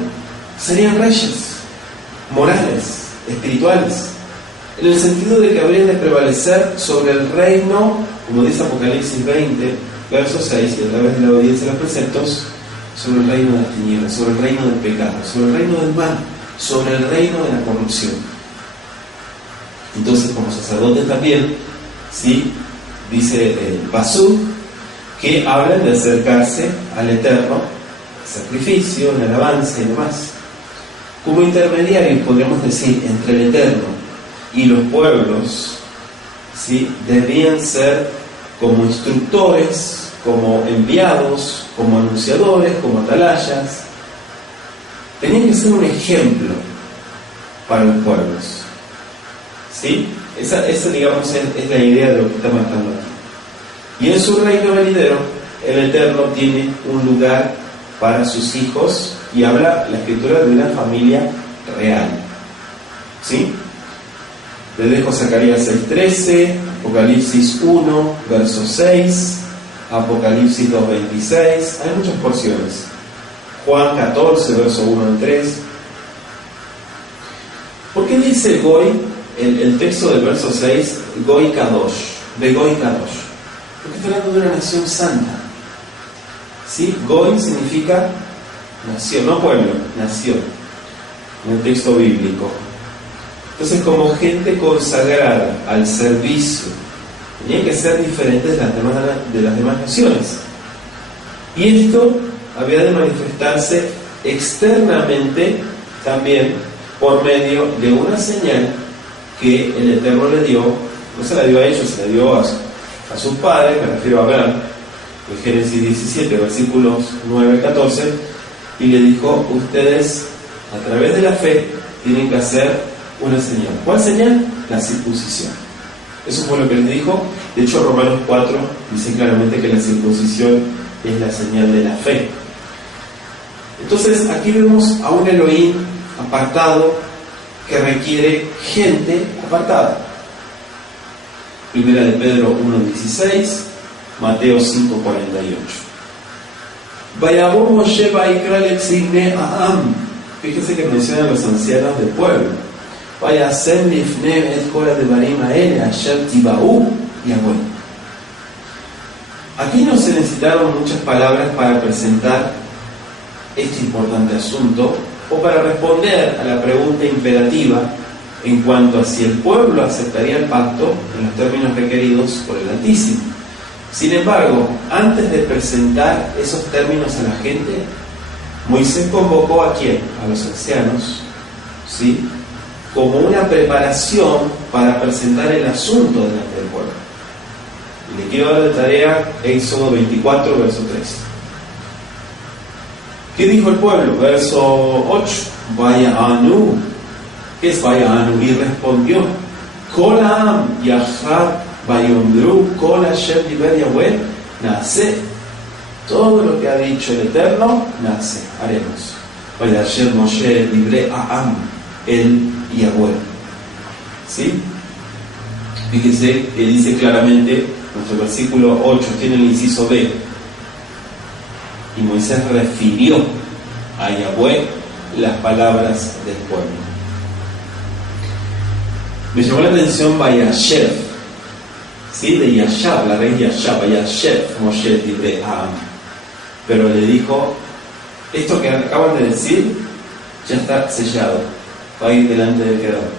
serían reyes morales, espirituales, en el sentido de que habrían de prevalecer sobre el reino, como dice Apocalipsis 20, verso 6, y a través de la obediencia a los preceptos, sobre el reino de las tinieblas, sobre el reino del pecado, sobre el reino del mal, sobre el reino de la corrupción. Entonces, como sacerdotes también, ¿sí?, dice el Pasuk, que hablan de acercarse al Eterno, sacrificio, en alabanza y demás. Como intermediarios, podríamos decir, entre el Eterno y los pueblos, ¿sí?, debían ser como instructores, como enviados, como anunciadores, como atalayas. Tenían que ser un ejemplo para los pueblos. ¿Sí? Esa digamos, es la idea de lo que está marcando aquí. Y en su reino venidero, el Eterno tiene un lugar para sus hijos, y habla la Escritura de una familia real. ¿Sí? Les dejo Zacarías 6:13, Apocalipsis 1, verso 6, Apocalipsis 2:26, hay muchas porciones. Juan 14, verso 1 al 3. ¿Por qué dice Goy, el texto del verso 6, Goy Kadosh, de Goy Kadosh? Porque está hablando de una nación santa. ¿Sí? Goy significa nación, no pueblo, nación, en el texto bíblico. Entonces, como gente consagrada al servicio, tenían que ser diferentes de las demás naciones. Y esto había de manifestarse externamente también por medio de una señal que el Eterno le dio. No se la dio a ellos, se la dio a sus padres, me refiero a Abraham, en Génesis 17, versículos 9 al 14, y le dijo: ustedes, a través de la fe, tienen que hacer una señal. ¿Cuál señal? La circuncisión. Eso fue lo que les dijo. De hecho, Romanos 4 dice claramente que la circuncisión es la señal de la fe. Entonces, aquí vemos a un Elohim apartado que requiere gente apartada. Primera de Pedro 1:16, Mateo 5:48. Vayabó Moshe Vaikra Lexigné Aham. Fíjense que mencionan los ancianos del pueblo. Vaya Sem Lifne et Kora de Barima Ele Asher Tibaú y Agüey. Aquí no se necesitaron muchas palabras para presentar este importante asunto, o para responder a la pregunta imperativa en cuanto a si el pueblo aceptaría el pacto en los términos requeridos por el Altísimo. Sin embargo, antes de presentar esos términos a la gente, Moisés convocó ¿a quién? A los ancianos, ¿sí?, como una preparación para presentar el asunto delante del pueblo. Y le quiero dar de tarea Éxodo 24, verso 3. ¿Qué dijo el pueblo? Verso 8. Vaya Anu. ¿Qué es Vaya Anu? Y respondió: Kolam Yahad Vayomdru Kol Hashem Diber Yahweh Nace. Todo lo que ha dicho el Eterno, nace, haremos. Vaya Hashem Moshe Dibre Aam, el Yahweh. ¿Sí? Fíjense que dice claramente, nuestro versículo 8 tiene el inciso B. Y Moisés refirió a Yahweh las palabras del pueblo. Me llamó la atención Vayashev, ¿sí?, de Yashab, la reina Yashab, Vayashev Moshe Dibre Aam. Pero le dijo: esto que acaban de decir ya está sellado, va a ir delante del Creador.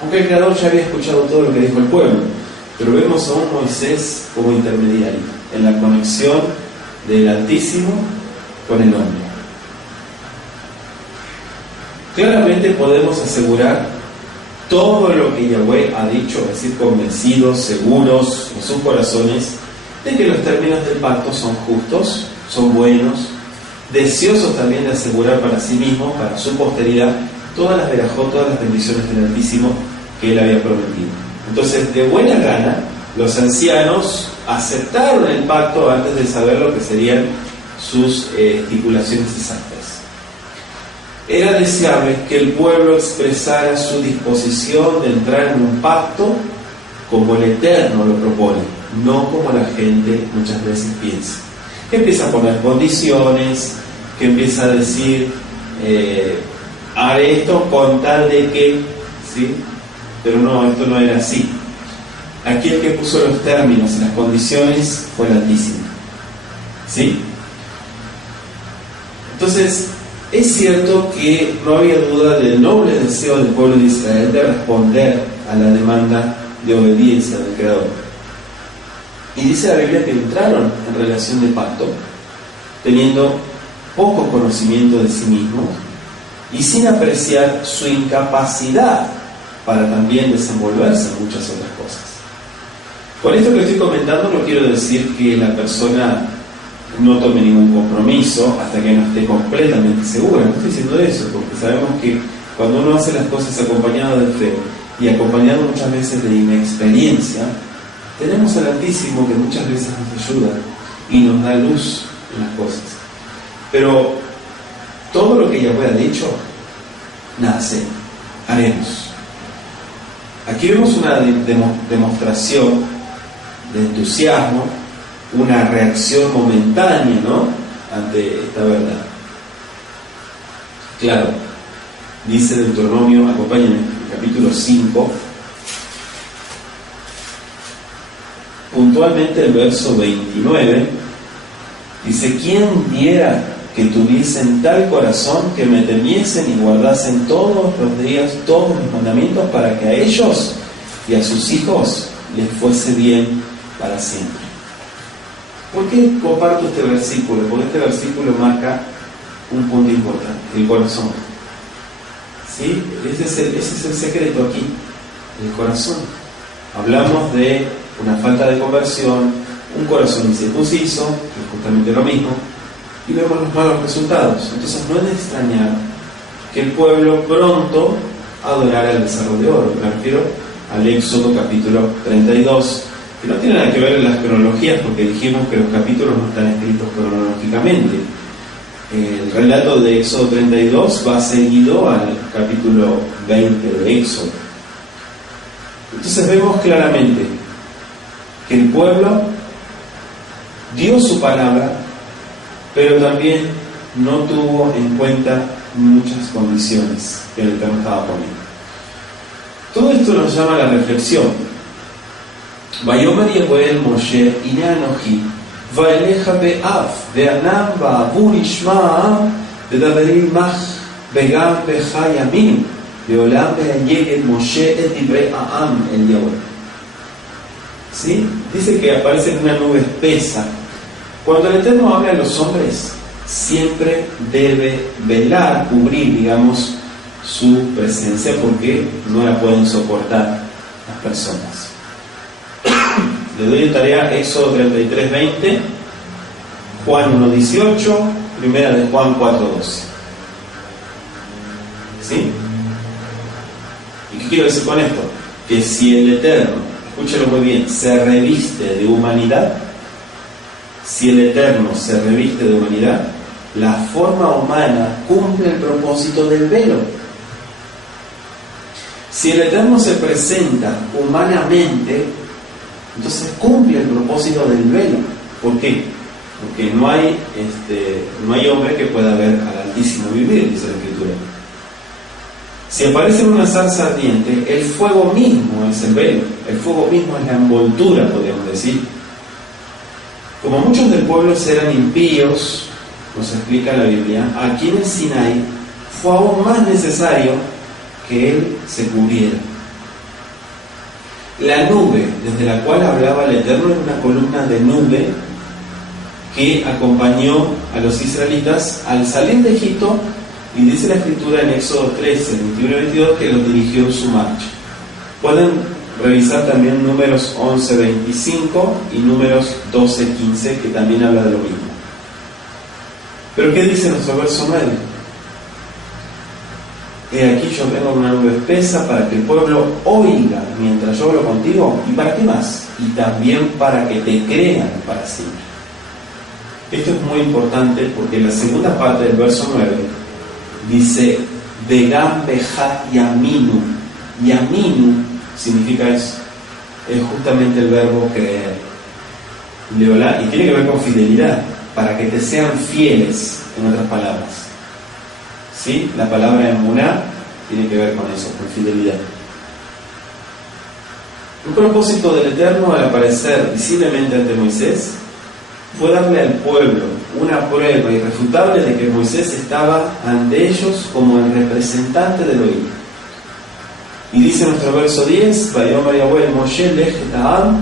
Aunque el Creador ya había escuchado todo lo que dijo el pueblo, pero vemos a un Moisés como intermediario en la conexión del Altísimo con el hombre. Claramente podemos asegurar todo lo que Yahweh ha dicho, es decir, convencidos, seguros en sus corazones de que los términos del pacto son justos, son buenos, deseosos también de asegurar para sí mismo, para su posteridad, todas las verajot, todas las bendiciones del Altísimo que Él había prometido. Entonces, de buena gana, los ancianos aceptaron el pacto antes de saber lo que serían sus estipulaciones exactas. Era deseable que el pueblo expresara su disposición de entrar en un pacto como el Eterno lo propone, no como la gente muchas veces piensa. Que empieza a poner condiciones, que empieza a decir: haré esto con tal de que, ¿sí? Pero no, esto no era así. Aquí el que puso los términos y las condiciones fue el Altísimo, ¿sí? Entonces, es cierto que no había duda del noble deseo del pueblo de Israel de responder a la demanda de obediencia del Creador. Y dice la Biblia que entraron en relación de pacto teniendo poco conocimiento de sí mismos y sin apreciar su incapacidad para también desenvolverse en muchas otras cosas. Con esto que estoy comentando no quiero decir que la persona no tome ningún compromiso hasta que no esté completamente segura. No estoy diciendo eso, porque sabemos que cuando uno hace las cosas acompañado de fe y acompañado muchas veces de inexperiencia, tenemos al Altísimo que muchas veces nos ayuda y nos da luz en las cosas. Pero todo lo que Yahweh ha dicho, nace, haremos. Aquí vemos una demostración de entusiasmo, una reacción momentánea, ¿no?, ante esta verdad. Claro, dice Deuteronomio, acompáñenme, capítulo 5, puntualmente el verso 29, dice: ¿quién diera que tuviesen tal corazón que me temiesen y guardasen todos los días todos los mandamientos, para que a ellos y a sus hijos les fuese bien para siempre? ¿Por qué comparto este versículo? Porque este versículo marca un punto importante: el corazón. ¿Sí? Ese es el secreto aquí, el corazón. Hablamos de una falta de conversión, un corazón incircunciso, que es justamente lo mismo, y vemos los malos resultados. Entonces no es de extrañar que el pueblo pronto adorara al becerro de oro. Me refiero al Éxodo capítulo 32, que no tiene nada que ver en las cronologías, porque dijimos que los capítulos no están escritos cronológicamente. El relato de Éxodo 32 va seguido al capítulo 20 de Éxodo. Entonces vemos claramente que el pueblo dio su palabra, pero también no tuvo en cuenta muchas condiciones que el Eterno estaba poniendo. Todo esto nos llama a la reflexión. Vayomer Yahweh el Moshe, Hine Anochi, Vaeleja be'av, ve'anam ba'abur ishma, ve'daberim mach, ve'gam be'cha yamin, ve'olam be'ayeg el Moshe et divrei a'am el Yahweh. ¿Sí? Dice que aparece en una nube espesa. Cuando el Eterno habla a los hombres, siempre debe velar, cubrir, digamos, su presencia, porque no la pueden soportar las personas. Le doy en tarea Éxodo 33:20, Juan 1:18, primera de Juan 4:12. ¿Sí? ¿Y qué quiero decir con esto? Que si el Eterno, escúchelo muy bien, se reviste de humanidad, si el Eterno se reviste de humanidad, la forma humana cumple el propósito del velo. Si el Eterno se presenta humanamente, entonces cumple el propósito del velo. ¿Por qué? Porque no hay hombre que pueda ver al Altísimo vivir, dice la Escritura. Si aparece en una zarza ardiente, el fuego mismo es el velo, el fuego mismo es la envoltura, podríamos decir. Como muchos del pueblo eran impíos, nos explica la Biblia, aquí en el Sinaí fue aún más necesario que él se cubriera. La nube desde la cual hablaba el Eterno era una columna de nube que acompañó a los israelitas al salir de Egipto, y dice la Escritura en Éxodo 13, 21 y 22 que los dirigió en su marcha. Pueden revisar también Números 11:25 y Números 12:15, que también habla de lo mismo. Pero ¿qué dice nuestro verso 9? He aquí yo vengo una nube espesa para que el pueblo oiga mientras yo hablo contigo. ¿Y para qué más? Y también para que te crean para siempre. Esto es muy importante porque en la segunda parte del verso 9 dice Vegam beja yaminu. Yaminu significa eso, es justamente el verbo creer. Y tiene que ver con fidelidad, para que te sean fieles, en otras palabras. ¿Sí? La palabra emuná tiene que ver con eso, con fidelidad. Un propósito del Eterno al aparecer visiblemente ante Moisés fue darle al pueblo una prueba irrefutable de que Moisés estaba ante ellos como el representante del oído. Y dice nuestro verso 10, Vayomer Yahweh Moshe lej et ha'am,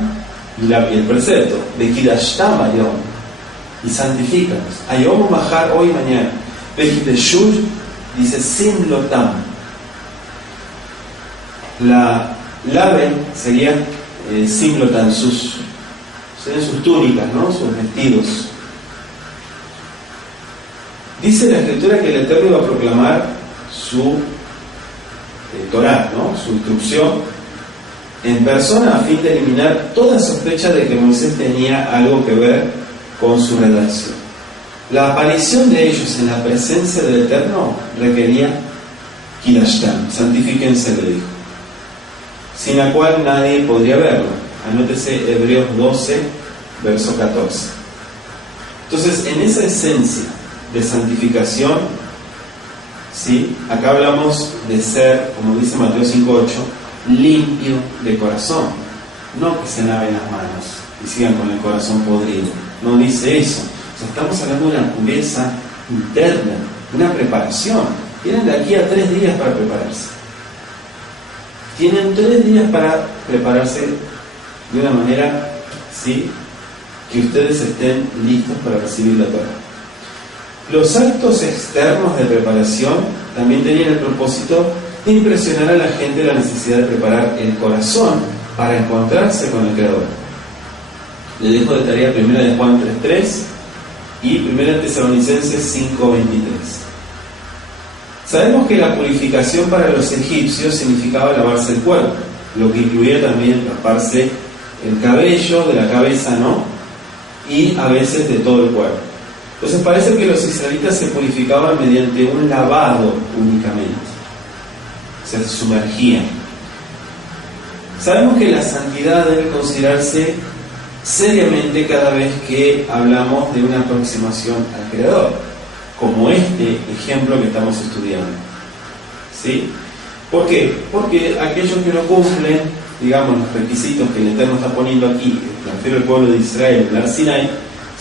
y el precepto, Vekidashtam ayom, y santifícanos, ayom mahar, hoy y mañana, Vekideshur, dice Simlotam. La Laben sería Simlotan, sus túnicas, ¿no? Sus vestidos. Dice la Escritura que el Eterno iba a proclamar su Torá, ¿no? Su instrucción en persona, a fin de eliminar toda sospecha de que Moisés tenía algo que ver con su redacción. La aparición de ellos en la presencia del Eterno requería Kidashtam, santifíquense, le dijo, sin la cual nadie podría verlo. Anótese Hebreos 12, verso 14. Entonces, en esa esencia de santificación, ¿sí? Acá hablamos de ser, como dice Mateo 5:8, limpio de corazón, no que se laven las manos y sigan con el corazón podrido, no dice eso. O sea, estamos hablando de una pureza interna, una preparación. Tienen de aquí a 3 días para prepararse. Tienen 3 días para prepararse de una manera, ¿sí?, que ustedes estén listos para recibir la Torá. Los actos externos de preparación también tenían el propósito de impresionar a la gente la necesidad de preparar el corazón para encontrarse con el Creador. Le dejo de tarea 1 de Juan 3:3 y 1 Tesalonicenses 5:23. Sabemos que la purificación para los egipcios significaba lavarse el cuerpo, lo que incluía también rasparse el cabello de la cabeza, ¿no? Y a veces de todo el cuerpo. Entonces parece que los israelitas se purificaban mediante un lavado únicamente, se sumergían. Sabemos que la santidad debe considerarse seriamente cada vez que hablamos de una aproximación al Creador, como este ejemplo que estamos estudiando, ¿sí? ¿Por qué? Porque aquellos que no cumplen, digamos, los requisitos que el Eterno está poniendo aquí, me refiero al pueblo de Israel, el Har Sinai,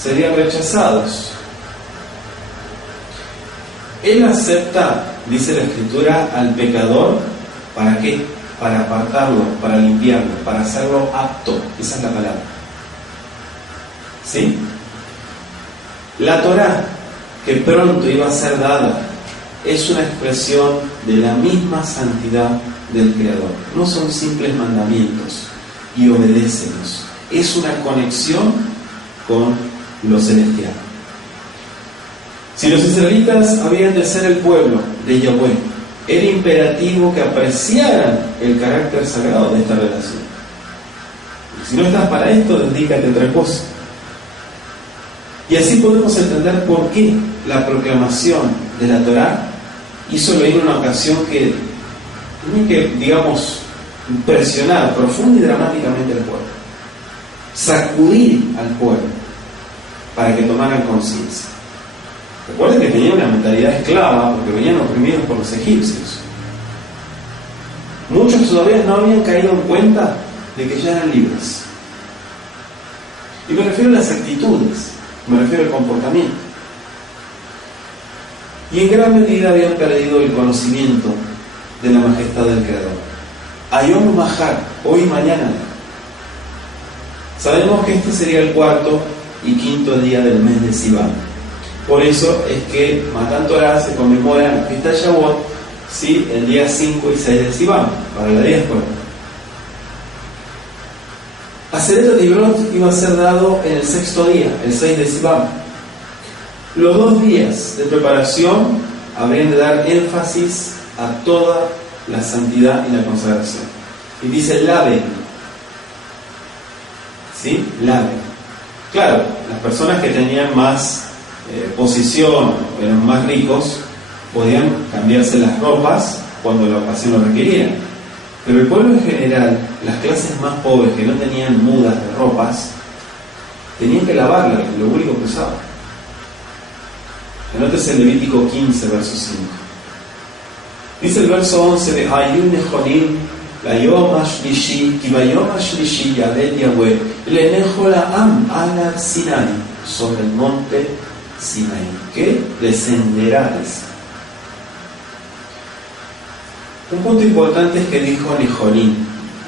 serían rechazados. Él acepta, dice la Escritura, al pecador, ¿para qué? Para apartarlo, para limpiarlo, para hacerlo apto. Esa es la palabra, ¿sí? La Torá, que pronto iba a ser dada, es una expresión de la misma santidad del Creador. No son simples mandamientos y obedécelos, es una conexión con lo celestial. Si los israelitas habían de ser el pueblo de Yahweh, era imperativo que apreciaran el carácter sagrado de esta relación. Si no estás para esto, dedícate a otra cosa. Y así podemos entender por qué la proclamación de la Torá hizo venir una ocasión que tenía que, digamos, impresionar profunda y dramáticamente al pueblo, sacudir al pueblo para que tomaran conciencia. Recuerden que tenían una mentalidad esclava porque venían oprimidos por los egipcios. Muchos todavía no habían caído en cuenta de que ya eran libres. Y me refiero a las actitudes, me refiero al comportamiento. Y en gran medida habían perdido el conocimiento de la majestad del Creador. Ayom Mahar, hoy y mañana. Sabemos que este sería el 4º y 5º día del mes de Sivan. Por eso es que Matan Torah se conmemora en la fiesta de Shavuot, ¿sí?, el día 5 y 6 de Sivan, para la diáspora. Aseret Dibrot iba a ser dado en el 6º día, el 6 de Sivan. Los 2 días de preparación habrían de dar énfasis a toda la santidad y la consagración. Y dice laven, ¿sí? Laven. Claro, las personas que tenían más posición, eran más ricos, podían cambiarse las ropas cuando la ocasión lo requería. Pero el pueblo en general, las clases más pobres que no tenían mudas de ropas, tenían que lavarlas, lo único que usaban. Anótese el Levítico 15, verso 5. Dice el verso 11 de Hayun Nechonim, la Yom Ashlishi, Kibayom Ashlishi, Yadet Yahweh, Lenejo la Am ala Sinai, sobre el monte Sinai, que descenderás. Un punto importante es que dijo Nejonim.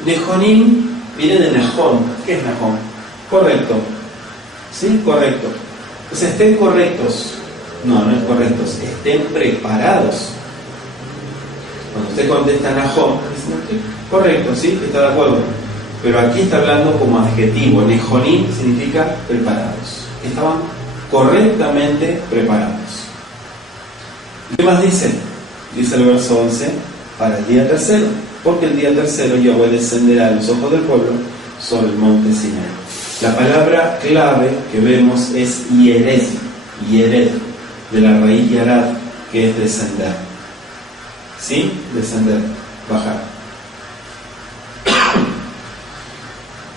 Nejonim viene de Nejón. ¿Qué es Nejón? Correcto. ¿Sí? Correcto. O sea, estén correctos. No, no es correctos. Estén preparados. Cuando usted contesta Nejón, dice, correcto, ¿sí? Está de acuerdo. pero aquí está hablando como adjetivo. Nejonim significa preparados. Estaban correctamente preparados. ¿Qué más dice? Dice el verso 11, para el día tercero, porque el día tercero Yahweh descenderá a los ojos del pueblo sobre el monte Sinai. La palabra clave que vemos es Yered, Yered, de la raíz Yarad, que es descender. ¿Sí? Descender, bajar.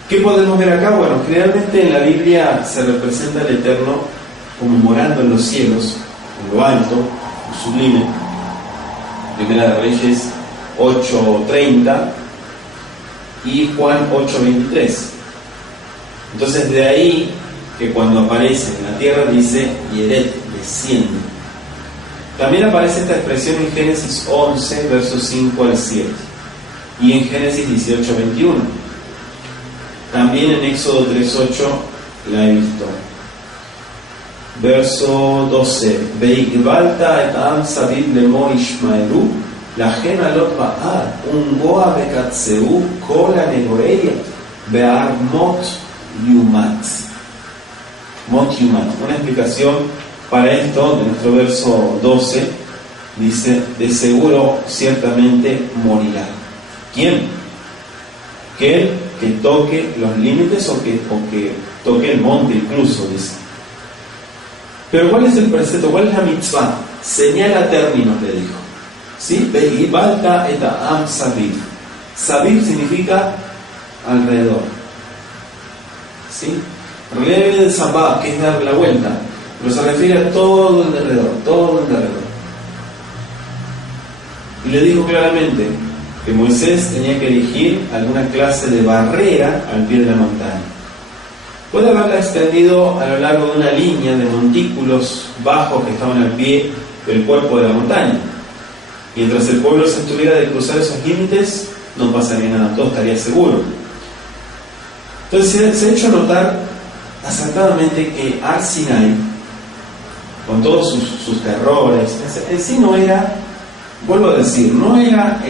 ¿Qué podemos ver acá? Bueno, generalmente en la Biblia se representa el Eterno como morando en los cielos, en lo alto, en sublime. Primera de Reyes 8:30 y Juan 8:23. Entonces de ahí que cuando aparece en la tierra dice Yered, desciende. También aparece esta expresión en Génesis 11, versos 5 al 7 y en Génesis 18:21. También en Éxodo 3:8 la he visto. Verso 12. Veigbalta et am savid lemo ishmaelu, lachen alot ba'ad, ungoa bekatzeu, kola negoreya, be'ar mot yumat. Mot yumat. Una explicación para esto de nuestro verso 12. Dice, de seguro, ciertamente morirá. ¿Quién? Que toque los límites o que toque el monte incluso, dice. Pero ¿cuál es el precepto? ¿Cuál es la mitzvah? Señala términos, le dijo. ¿Sí? Ve'ibalta et am saviv. Saviv significa alrededor. ¿Sí? En realidad viene de sabá, que es dar la vuelta, pero se refiere a todo el alrededor, todo el alrededor. Y le dijo claramente que Moisés tenía que elegir alguna clase de barrera al pie de la montaña. Puede haberla extendido a lo largo de una línea de montículos bajos que estaban al pie del cuerpo de la montaña. Mientras el pueblo se estuviera de cruzar esos límites, no pasaría nada, todo estaría seguro. Entonces se ha hecho notar acertadamente que Har Sinai, con todos sus terrores, en sí no era, vuelvo a decir, no era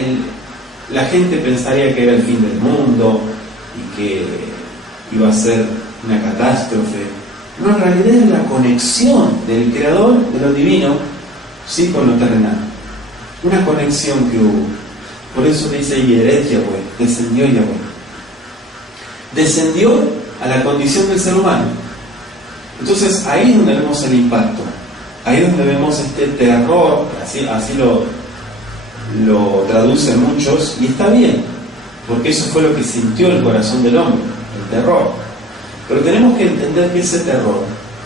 la gente pensaría que era el fin del mundo y que iba a ser una catástrofe. No, en realidad es la conexión del creador de lo divino, sí, con lo terrenal. Una conexión que hubo. Por eso dice Yered Yahweh, descendió Yahweh. Descendió a la condición del ser humano. Entonces ahí es donde vemos el impacto. Ahí es donde vemos este terror, así lo traducen muchos, y está bien, porque eso fue lo que sintió el corazón del hombre, el terror. Pero tenemos que entender que ese terror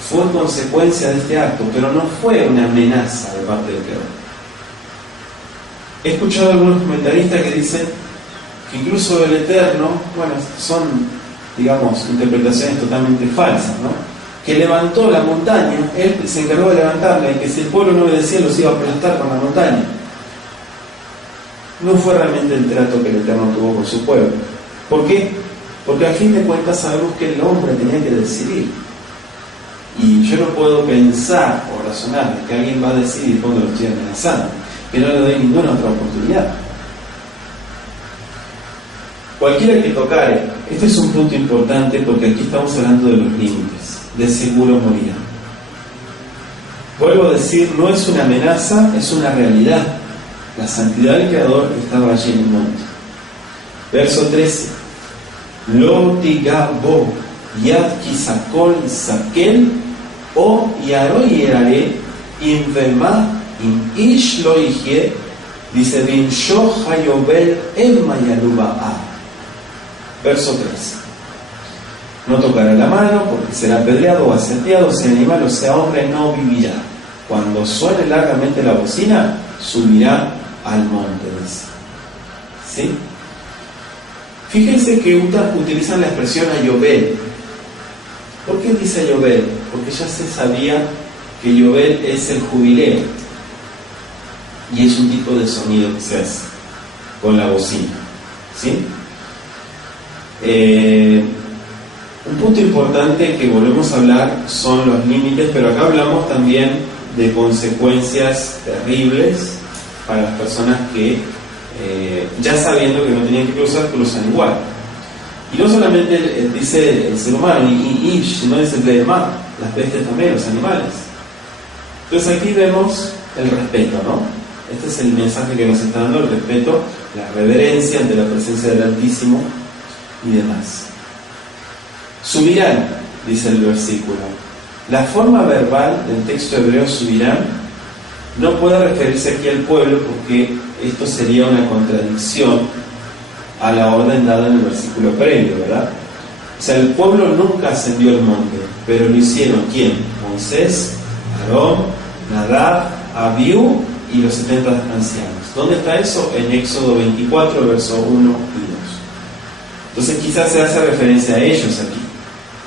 fue consecuencia de este acto, pero no fue una amenaza de parte del creador. He escuchado a algunos comentaristas que dicen que incluso el Eterno, bueno, son, digamos, interpretaciones totalmente falsas, ¿no? Que levantó la montaña, él se encargó de levantarla, y que si el pueblo no obedecía los iba a aplastar con la montaña. No fue realmente el trato que el Eterno tuvo con su pueblo. ¿Por qué? Porque a fin de cuentas sabemos que el hombre tenía que decidir. Y yo no puedo pensar o razonar que alguien va a decidir cuando lo estoy amenazando, que no le doy ninguna otra oportunidad. Cualquiera que tocare, este es un punto importante porque aquí estamos hablando de los límites, de seguro morirá. Vuelvo a decir, no es una amenaza, es una realidad. La santidad del Creador estaba allí en el monte. Verso 13. Lo tigabo yad kisakol sakel o yaro yerare im vema im ish lo ihye, dice bin shoh hayobel el mayaluba. Verso 13. No tocará la mano porque será apedreado o aseteado, sea animal o sea hombre, no vivirá. Cuando suene largamente la bocina, subirá al monte, dice. ¿Sí? Fíjense que utilizan la expresión ayobel. ¿Por qué dice ayobel? Porque ya se sabía que yobel es el jubileo y es un tipo de sonido que se hace con la bocina. ¿Sí? Un punto importante que volvemos a hablar son los límites, pero acá hablamos también de consecuencias terribles para las personas que, ya sabiendo que no tenían que cruzar, cruzan igual. Y no solamente dice el ser humano, y sino dice el Behemá, las pestes también, los animales. Entonces aquí vemos el respeto, ¿no? Este es el mensaje que nos está dando, el respeto, la reverencia ante la presencia del Altísimo y demás. Subirán, dice el versículo. La forma verbal del texto hebreo subirán no puede referirse aquí al pueblo porque esto sería una contradicción a la orden dada en el versículo previo, ¿verdad? O sea, el pueblo nunca ascendió al monte, pero lo hicieron ¿quién? Moisés, Aarón, Nadab, Abiú y los 70 ancianos. ¿Dónde está eso? En Éxodo 24, verso 1 y 2. Entonces quizás se hace referencia a ellos aquí.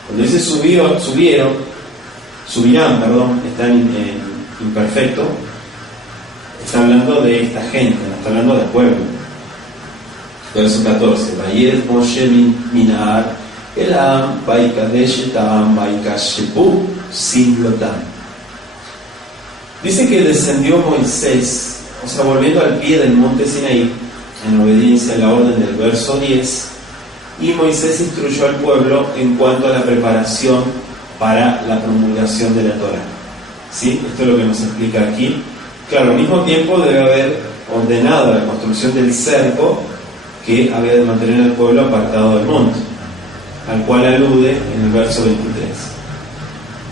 Cuando dice subirán, está en imperfecto, está hablando de esta gente, no está hablando del pueblo. Verso 14. Vayed Moshe minar elam vaikadesh etam vaikashepu simlotam. Dice que descendió Moisés, o sea, volviendo al pie del monte Sinaí, en obediencia a la orden del verso 10, y Moisés instruyó al pueblo en cuanto a la preparación para la promulgación de la Torá. ¿Sí? Esto es lo que nos explica aquí. Claro, al mismo tiempo debe haber ordenado la construcción del cerco que había de mantener al pueblo apartado del monte, al cual alude en el verso 23.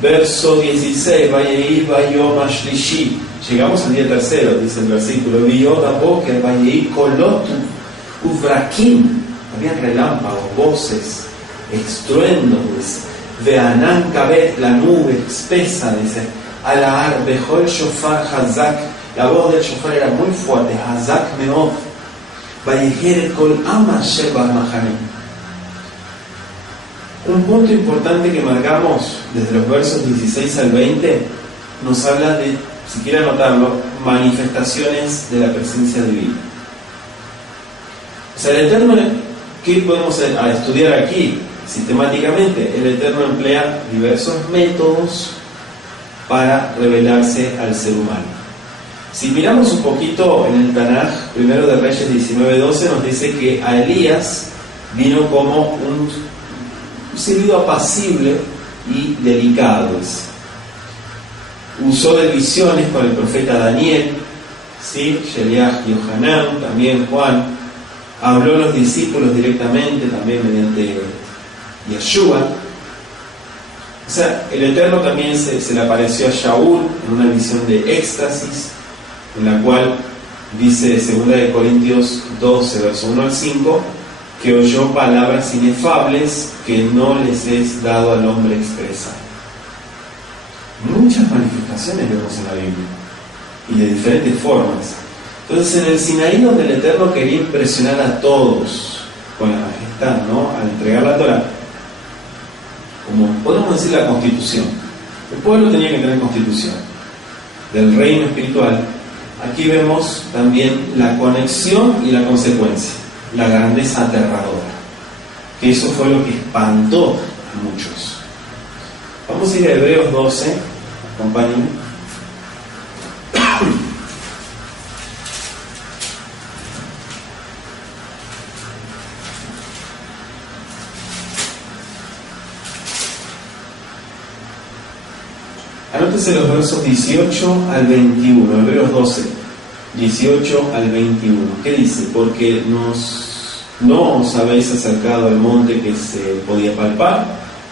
Verso 16, Vayeí Vayom Ashlishi. Llegamos al día tercero, dice el versículo. Viyodaboker Vayeí Kolotu Uvrakim. Habían relámpagos, voces, estruendos. Veanán Kabet, la nube espesa, dice. Alaar Bejol Shofar Hazak. La voz del shofar era muy fuerte. Hazak Meod. Vayejer Kol Ama Sheba Mahanim. Un punto importante que marcamos desde los versos 16 al 20 nos habla de, si quieren anotarlo, manifestaciones de la presencia divina. O sea, el Eterno, ¿qué podemos estudiar aquí? Sistemáticamente, el Eterno emplea diversos métodos para revelarse al ser humano. Si miramos un poquito en el Tanaj, primero de Reyes 19:12, nos dice que a Elías vino como un silbido apacible y delicado. Usó de visiones con el profeta Daniel, ¿sí? Sheliach, Yohanan, también Juan. Habló a los discípulos directamente, también mediante Yeshua. O sea, el Eterno también se le apareció a Shaul en una visión de éxtasis, en la cual dice 2 Corintios 12, verso 1 al 5, que oyó palabras inefables que no les es dado al hombre expresar. Muchas manifestaciones vemos en la Biblia, y de diferentes formas. Entonces, en el Sinaí, donde el Eterno quería impresionar a todos con la majestad, ¿no? Al entregar la Torá, como podemos decir la constitución. El pueblo tenía que tener constitución del reino espiritual. Aquí vemos también la conexión y la consecuencia, la grandeza aterradora, que eso fue lo que espantó a muchos. Vamos a ir a Hebreos 12, acompáñenme. Anótese los versos 18 al 21, Hebreos 12, 18 al 21. ¿Qué dice? Porque no os habéis acercado al monte que se podía palpar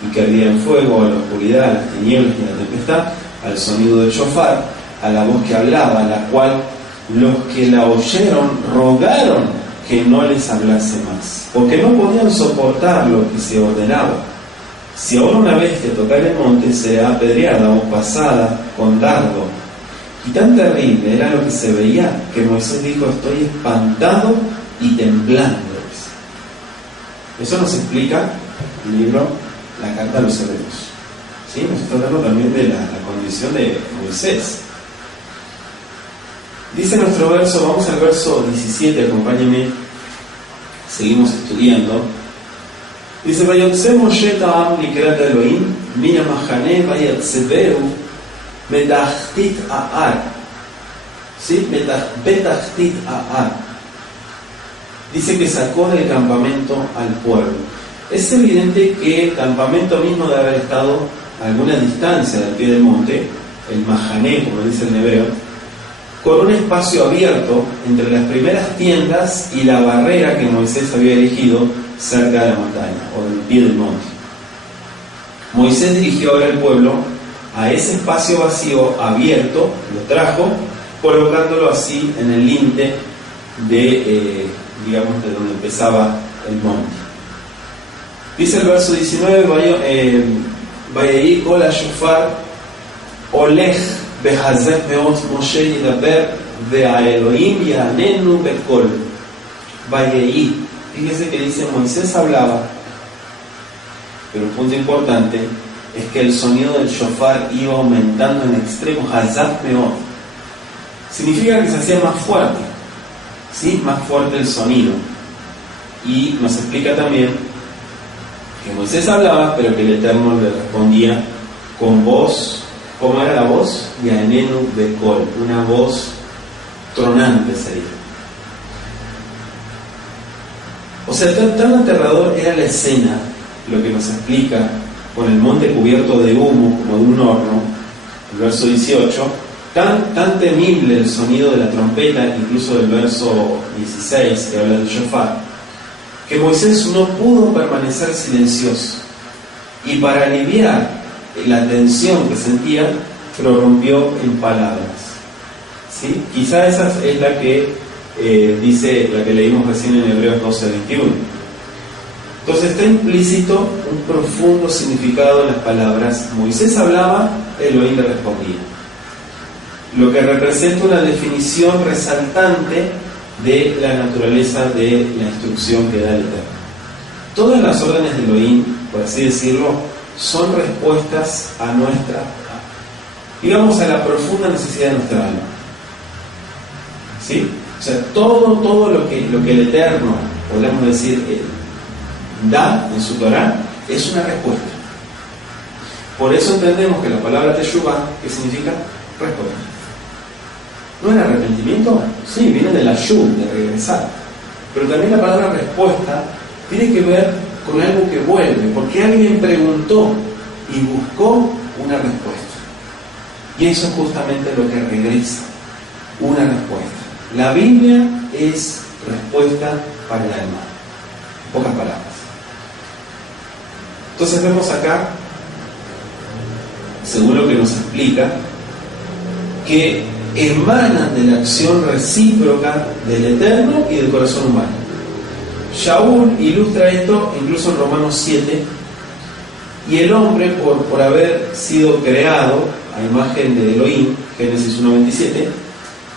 y que ardía en fuego, a la oscuridad, a las tinieblas y a la tempestad, al sonido del shofar, a la voz que hablaba, la cual los que la oyeron rogaron que no les hablase más, porque no podían soportar lo que se ordenaba. Si ahora una bestia tocar el monte, será apedreada o pasada con dardo. Y tan terrible era lo que se veía, que Moisés dijo: estoy espantado y temblando. Eso nos explica el libro, la carta a los Hebreos. ¿Sí? Nos está hablando también de la condición de Moisés. Dice nuestro verso, vamos al verso 17, acompáñenme, seguimos estudiando. Dice: Vayotze Moshe ta'am likrat Elohim min ha'machane vayatzebeu betachtit ha'ar. ¿Sí? Betachtit ha'ar. Dice que sacó del campamento al pueblo. Es evidente que el campamento mismo debe haber estado a alguna distancia del pie del monte, el Mahané, como dice el hebreo, con un espacio abierto entre las primeras tiendas y la barrera que Moisés había erigido cerca de la montaña, o del pie del monte. Moisés dirigió ahora al pueblo a ese espacio vacío abierto, lo trajo, colocándolo así en el límite de donde empezaba el monte. Dice el verso 19, Vayehi kol hashofar olech behazek meot Moshe yidaber ve'aElohim ya'anenu bekol. Vayehi. Fíjese que dice Moisés hablaba, pero un punto importante es que el sonido del shofar iba aumentando en extremo, hazak meot. Significa que se hacía más fuerte, ¿sí? Más fuerte el sonido. Y nos explica también que Moisés hablaba, pero que el Eterno le respondía con voz. ¿Cómo era la voz? Ya'anenu bekol, una voz tronante sería. O sea, tan aterrador era la escena, lo que nos explica con el monte cubierto de humo, como de un horno, el verso 18, tan temible el sonido de la trompeta, incluso del verso 16, que habla del shofar, que Moisés no pudo permanecer silencioso. Y para aliviar la tensión que sentía, prorrumpió en palabras. ¿Sí? Quizá esa es la que dice, la que leímos recién en Hebreos 12:21. Entonces está implícito un profundo significado en las palabras. Moisés hablaba, Elohim le respondía. Lo que representa una definición resaltante de la naturaleza de la instrucción que da el Eterno. Todas las órdenes de Elohim, por así decirlo, son respuestas a nuestra, digamos, a la profunda necesidad de nuestra alma. ¿Sí? O sea, todo lo que el Eterno, podemos decir, da en su Torah, es una respuesta. Por eso entendemos que la palabra Teshuvah, ¿qué significa? Respuesta. ¿No es arrepentimiento? Sí, viene de la Shuv, de regresar. Pero también la palabra respuesta tiene que ver con algo que vuelve, porque alguien preguntó y buscó una respuesta. Y eso es justamente lo que regresa, una respuesta. La Biblia es respuesta para el alma, en pocas palabras. Entonces vemos acá, según lo que nos explica, que emanan de la acción recíproca del Eterno y del corazón humano. Shaul ilustra esto incluso en Romanos 7, y el hombre, por haber sido creado a imagen de Elohim, Génesis 1:27,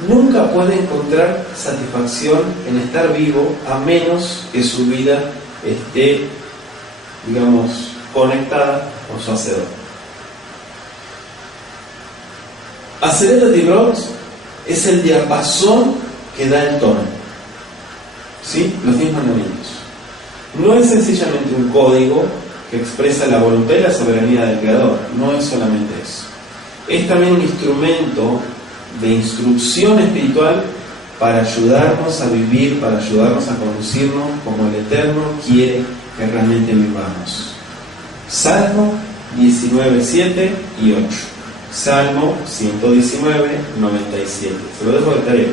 nunca puede encontrar satisfacción en estar vivo a menos que su vida esté, digamos, conectada con su Hacedor. Aseret Dibrot es el diapasón que da el tono, ¿sí? Los 10 mandamientos. No es sencillamente un código que expresa la voluntad y la soberanía del Creador, no es solamente eso. Es también un instrumento de instrucción espiritual para ayudarnos a vivir, para ayudarnos a conducirnos como el Eterno quiere que realmente vivamos. Salmo 19:7 y 8. Salmo 119:97. Se lo dejo de tarea.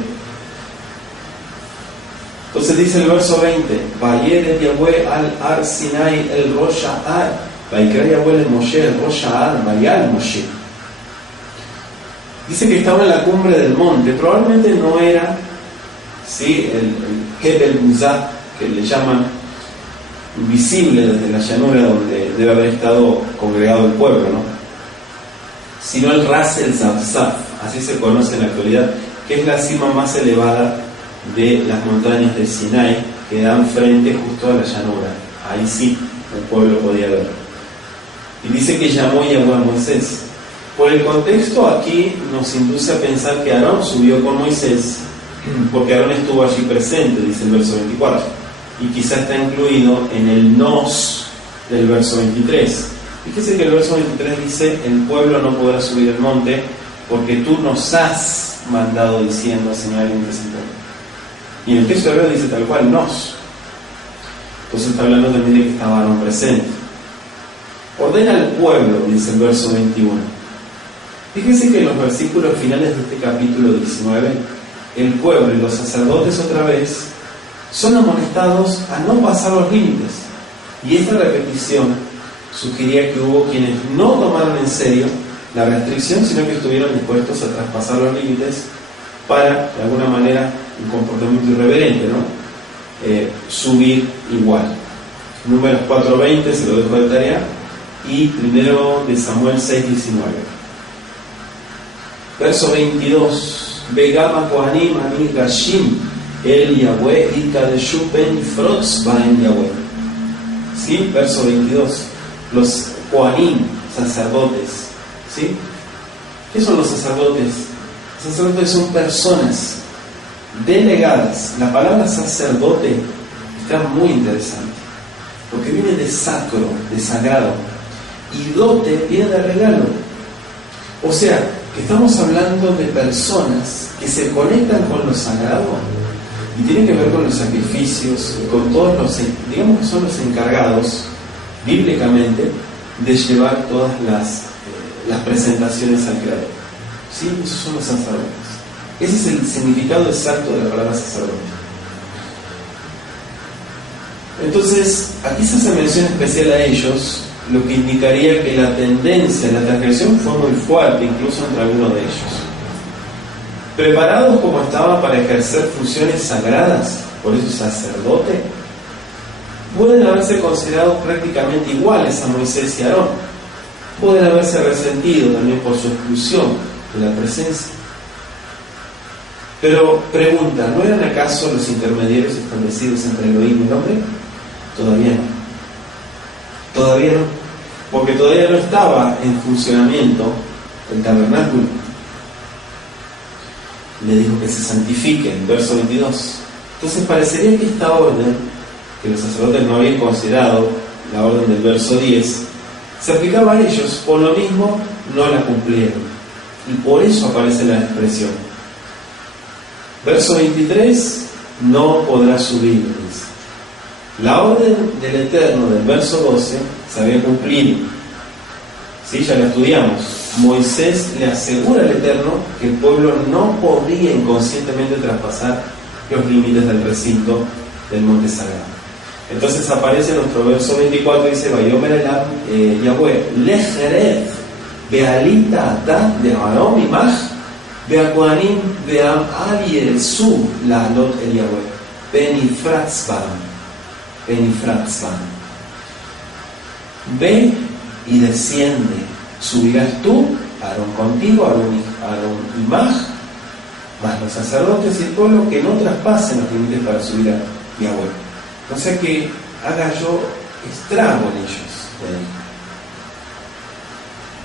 Entonces dice el verso 20: Vayere Yahweh al Ar Sinai el Rosh Ha'ar, Vaikra Yahweh el Moshe el Rosh Ha'ar, Vayal Moshe. Dice que estaba en la cumbre del monte. Probablemente no era, ¿sí?, el Hebel Muzat, que le llaman, visible desde la llanura donde debe haber estado congregado el pueblo, ¿no?, sino el Ras el Zabzaf, así se conoce en la actualidad, que es la cima más elevada de las montañas de Sinai, que dan frente justo a la llanura. Ahí sí el pueblo podía ver. Y dice que llamó Yahweh a Moisés. Por el contexto aquí nos induce a pensar que Aarón subió con Moisés, porque Aarón estuvo allí presente, dice el verso 24, y quizá está incluido en el nos del verso 23. Fíjese que el verso 23 dice: el pueblo no podrá subir el monte porque tú nos has mandado diciendo, señal impresentable. Y en el texto hebreo dice tal cual, nos. Entonces está hablando también de que estaba Aarón presente. Ordena al pueblo, dice el verso 21. Fíjense que en los versículos finales de este capítulo 19, el pueblo y los sacerdotes otra vez son amonestados a no pasar los límites. Y esta repetición sugería que hubo quienes no tomaron en serio la restricción, sino que estuvieron dispuestos a traspasar los límites para, de alguna manera, un comportamiento irreverente, ¿no? Subir igual. Números 4:20 se lo dejo de tarea, y 1 de Samuel 6:19. Verso 22. Begama Kohanim ani Gashim el Yahweh y Kadeshu ben Frotz baen Yahweh. ¿Sí? Verso 22. Los Kohanim, sacerdotes. ¿Sí? ¿Qué son los sacerdotes? Los sacerdotes son personas delegadas. La palabra sacerdote está muy interesante, porque viene de sacro, de sagrado, y dote viene de regalo. O sea, que estamos hablando de personas que se conectan con lo sagrado y tienen que ver con los sacrificios, con todos los, digamos que son los encargados bíblicamente de llevar todas las presentaciones al Creador. ¿Sí? Esos son los sacerdotes. Ese es el significado exacto de la palabra sacerdote. Entonces, aquí se hace mención especial a ellos, lo que indicaría que la tendencia, la transgresión fue muy fuerte, incluso entre algunos de ellos. Preparados como estaban para ejercer funciones sagradas, por eso sacerdote, pueden haberse considerado prácticamente iguales a Moisés y Aarón. Pueden haberse resentido también por su exclusión de la presencia. Pero pregunta, ¿no eran acaso los intermediarios establecidos entre Elohim y el hombre? Todavía no. Todavía no. Porque todavía no estaba en funcionamiento el tabernáculo. Le dijo que se santifiquen, verso 22. Entonces parecería que esta orden, que los sacerdotes no habían considerado, la orden del verso 10, se aplicaba a ellos, por lo mismo no la cumplieron. Y por eso aparece la expresión. Verso 23, no podrá subir, dice. La orden del Eterno del verso 12 se había cumplido. ¿Sí? Ya la estudiamos. Moisés le asegura al Eterno que el pueblo no podía inconscientemente traspasar los límites del recinto del monte sagrado. Entonces aparece nuestro verso 24 y dice: Vayomer elam Yahweh lejered bealita ata de Aarón imach beakohanim beam aviesu la lot el Yahweh benifratzban. Ve y desciende. Subirás tú, Aarón contigo, Aarón y Maj, más los sacerdotes y el pueblo, que no traspasen los límites para subir a Yahweh. No sea que haga yo estrago en ellos.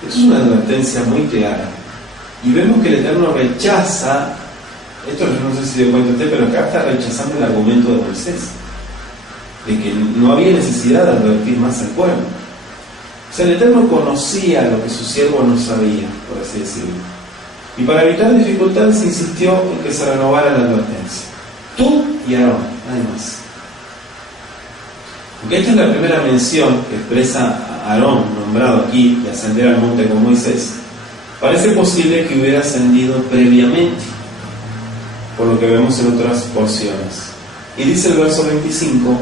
Es una advertencia muy clara. Y vemos que el Eterno rechaza, esto no sé si dio cuenta usted, pero acá está rechazando el argumento de Moisés, de que no había necesidad de advertir más al pueblo. O sea, el Eterno conocía lo que su siervo no sabía, por así decirlo. Y para evitar dificultades insistió en que se renovara la advertencia. Tú y Aarón, nada más. Porque esta es la primera mención que expresa a Aarón, nombrado aquí, de ascender al monte con Moisés. Parece posible que hubiera ascendido previamente, por lo que vemos en otras porciones. Y dice el verso 25,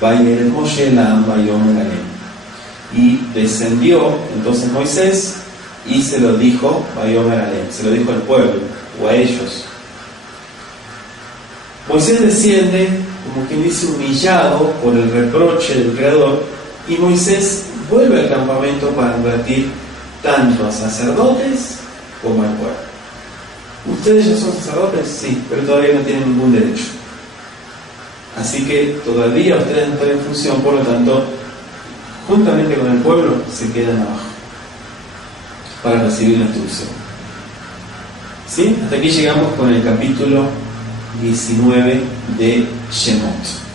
Vayer Moshe Lam Vayomer Alem. Y descendió entonces Moisés y se lo dijo Vayomer Alem, se lo dijo al pueblo o a ellos. Moisés desciende, como quien dice, humillado por el reproche del Creador, y Moisés vuelve al campamento para advertir tanto a sacerdotes como al pueblo. ¿Ustedes ya son sacerdotes? Sí, pero todavía no tienen ningún derecho. Así que todavía ustedes no están en función, por lo tanto, juntamente con el pueblo, se quedan abajo para recibir la instrucción. ¿Sí? Hasta aquí llegamos con el capítulo 19 de Shemot.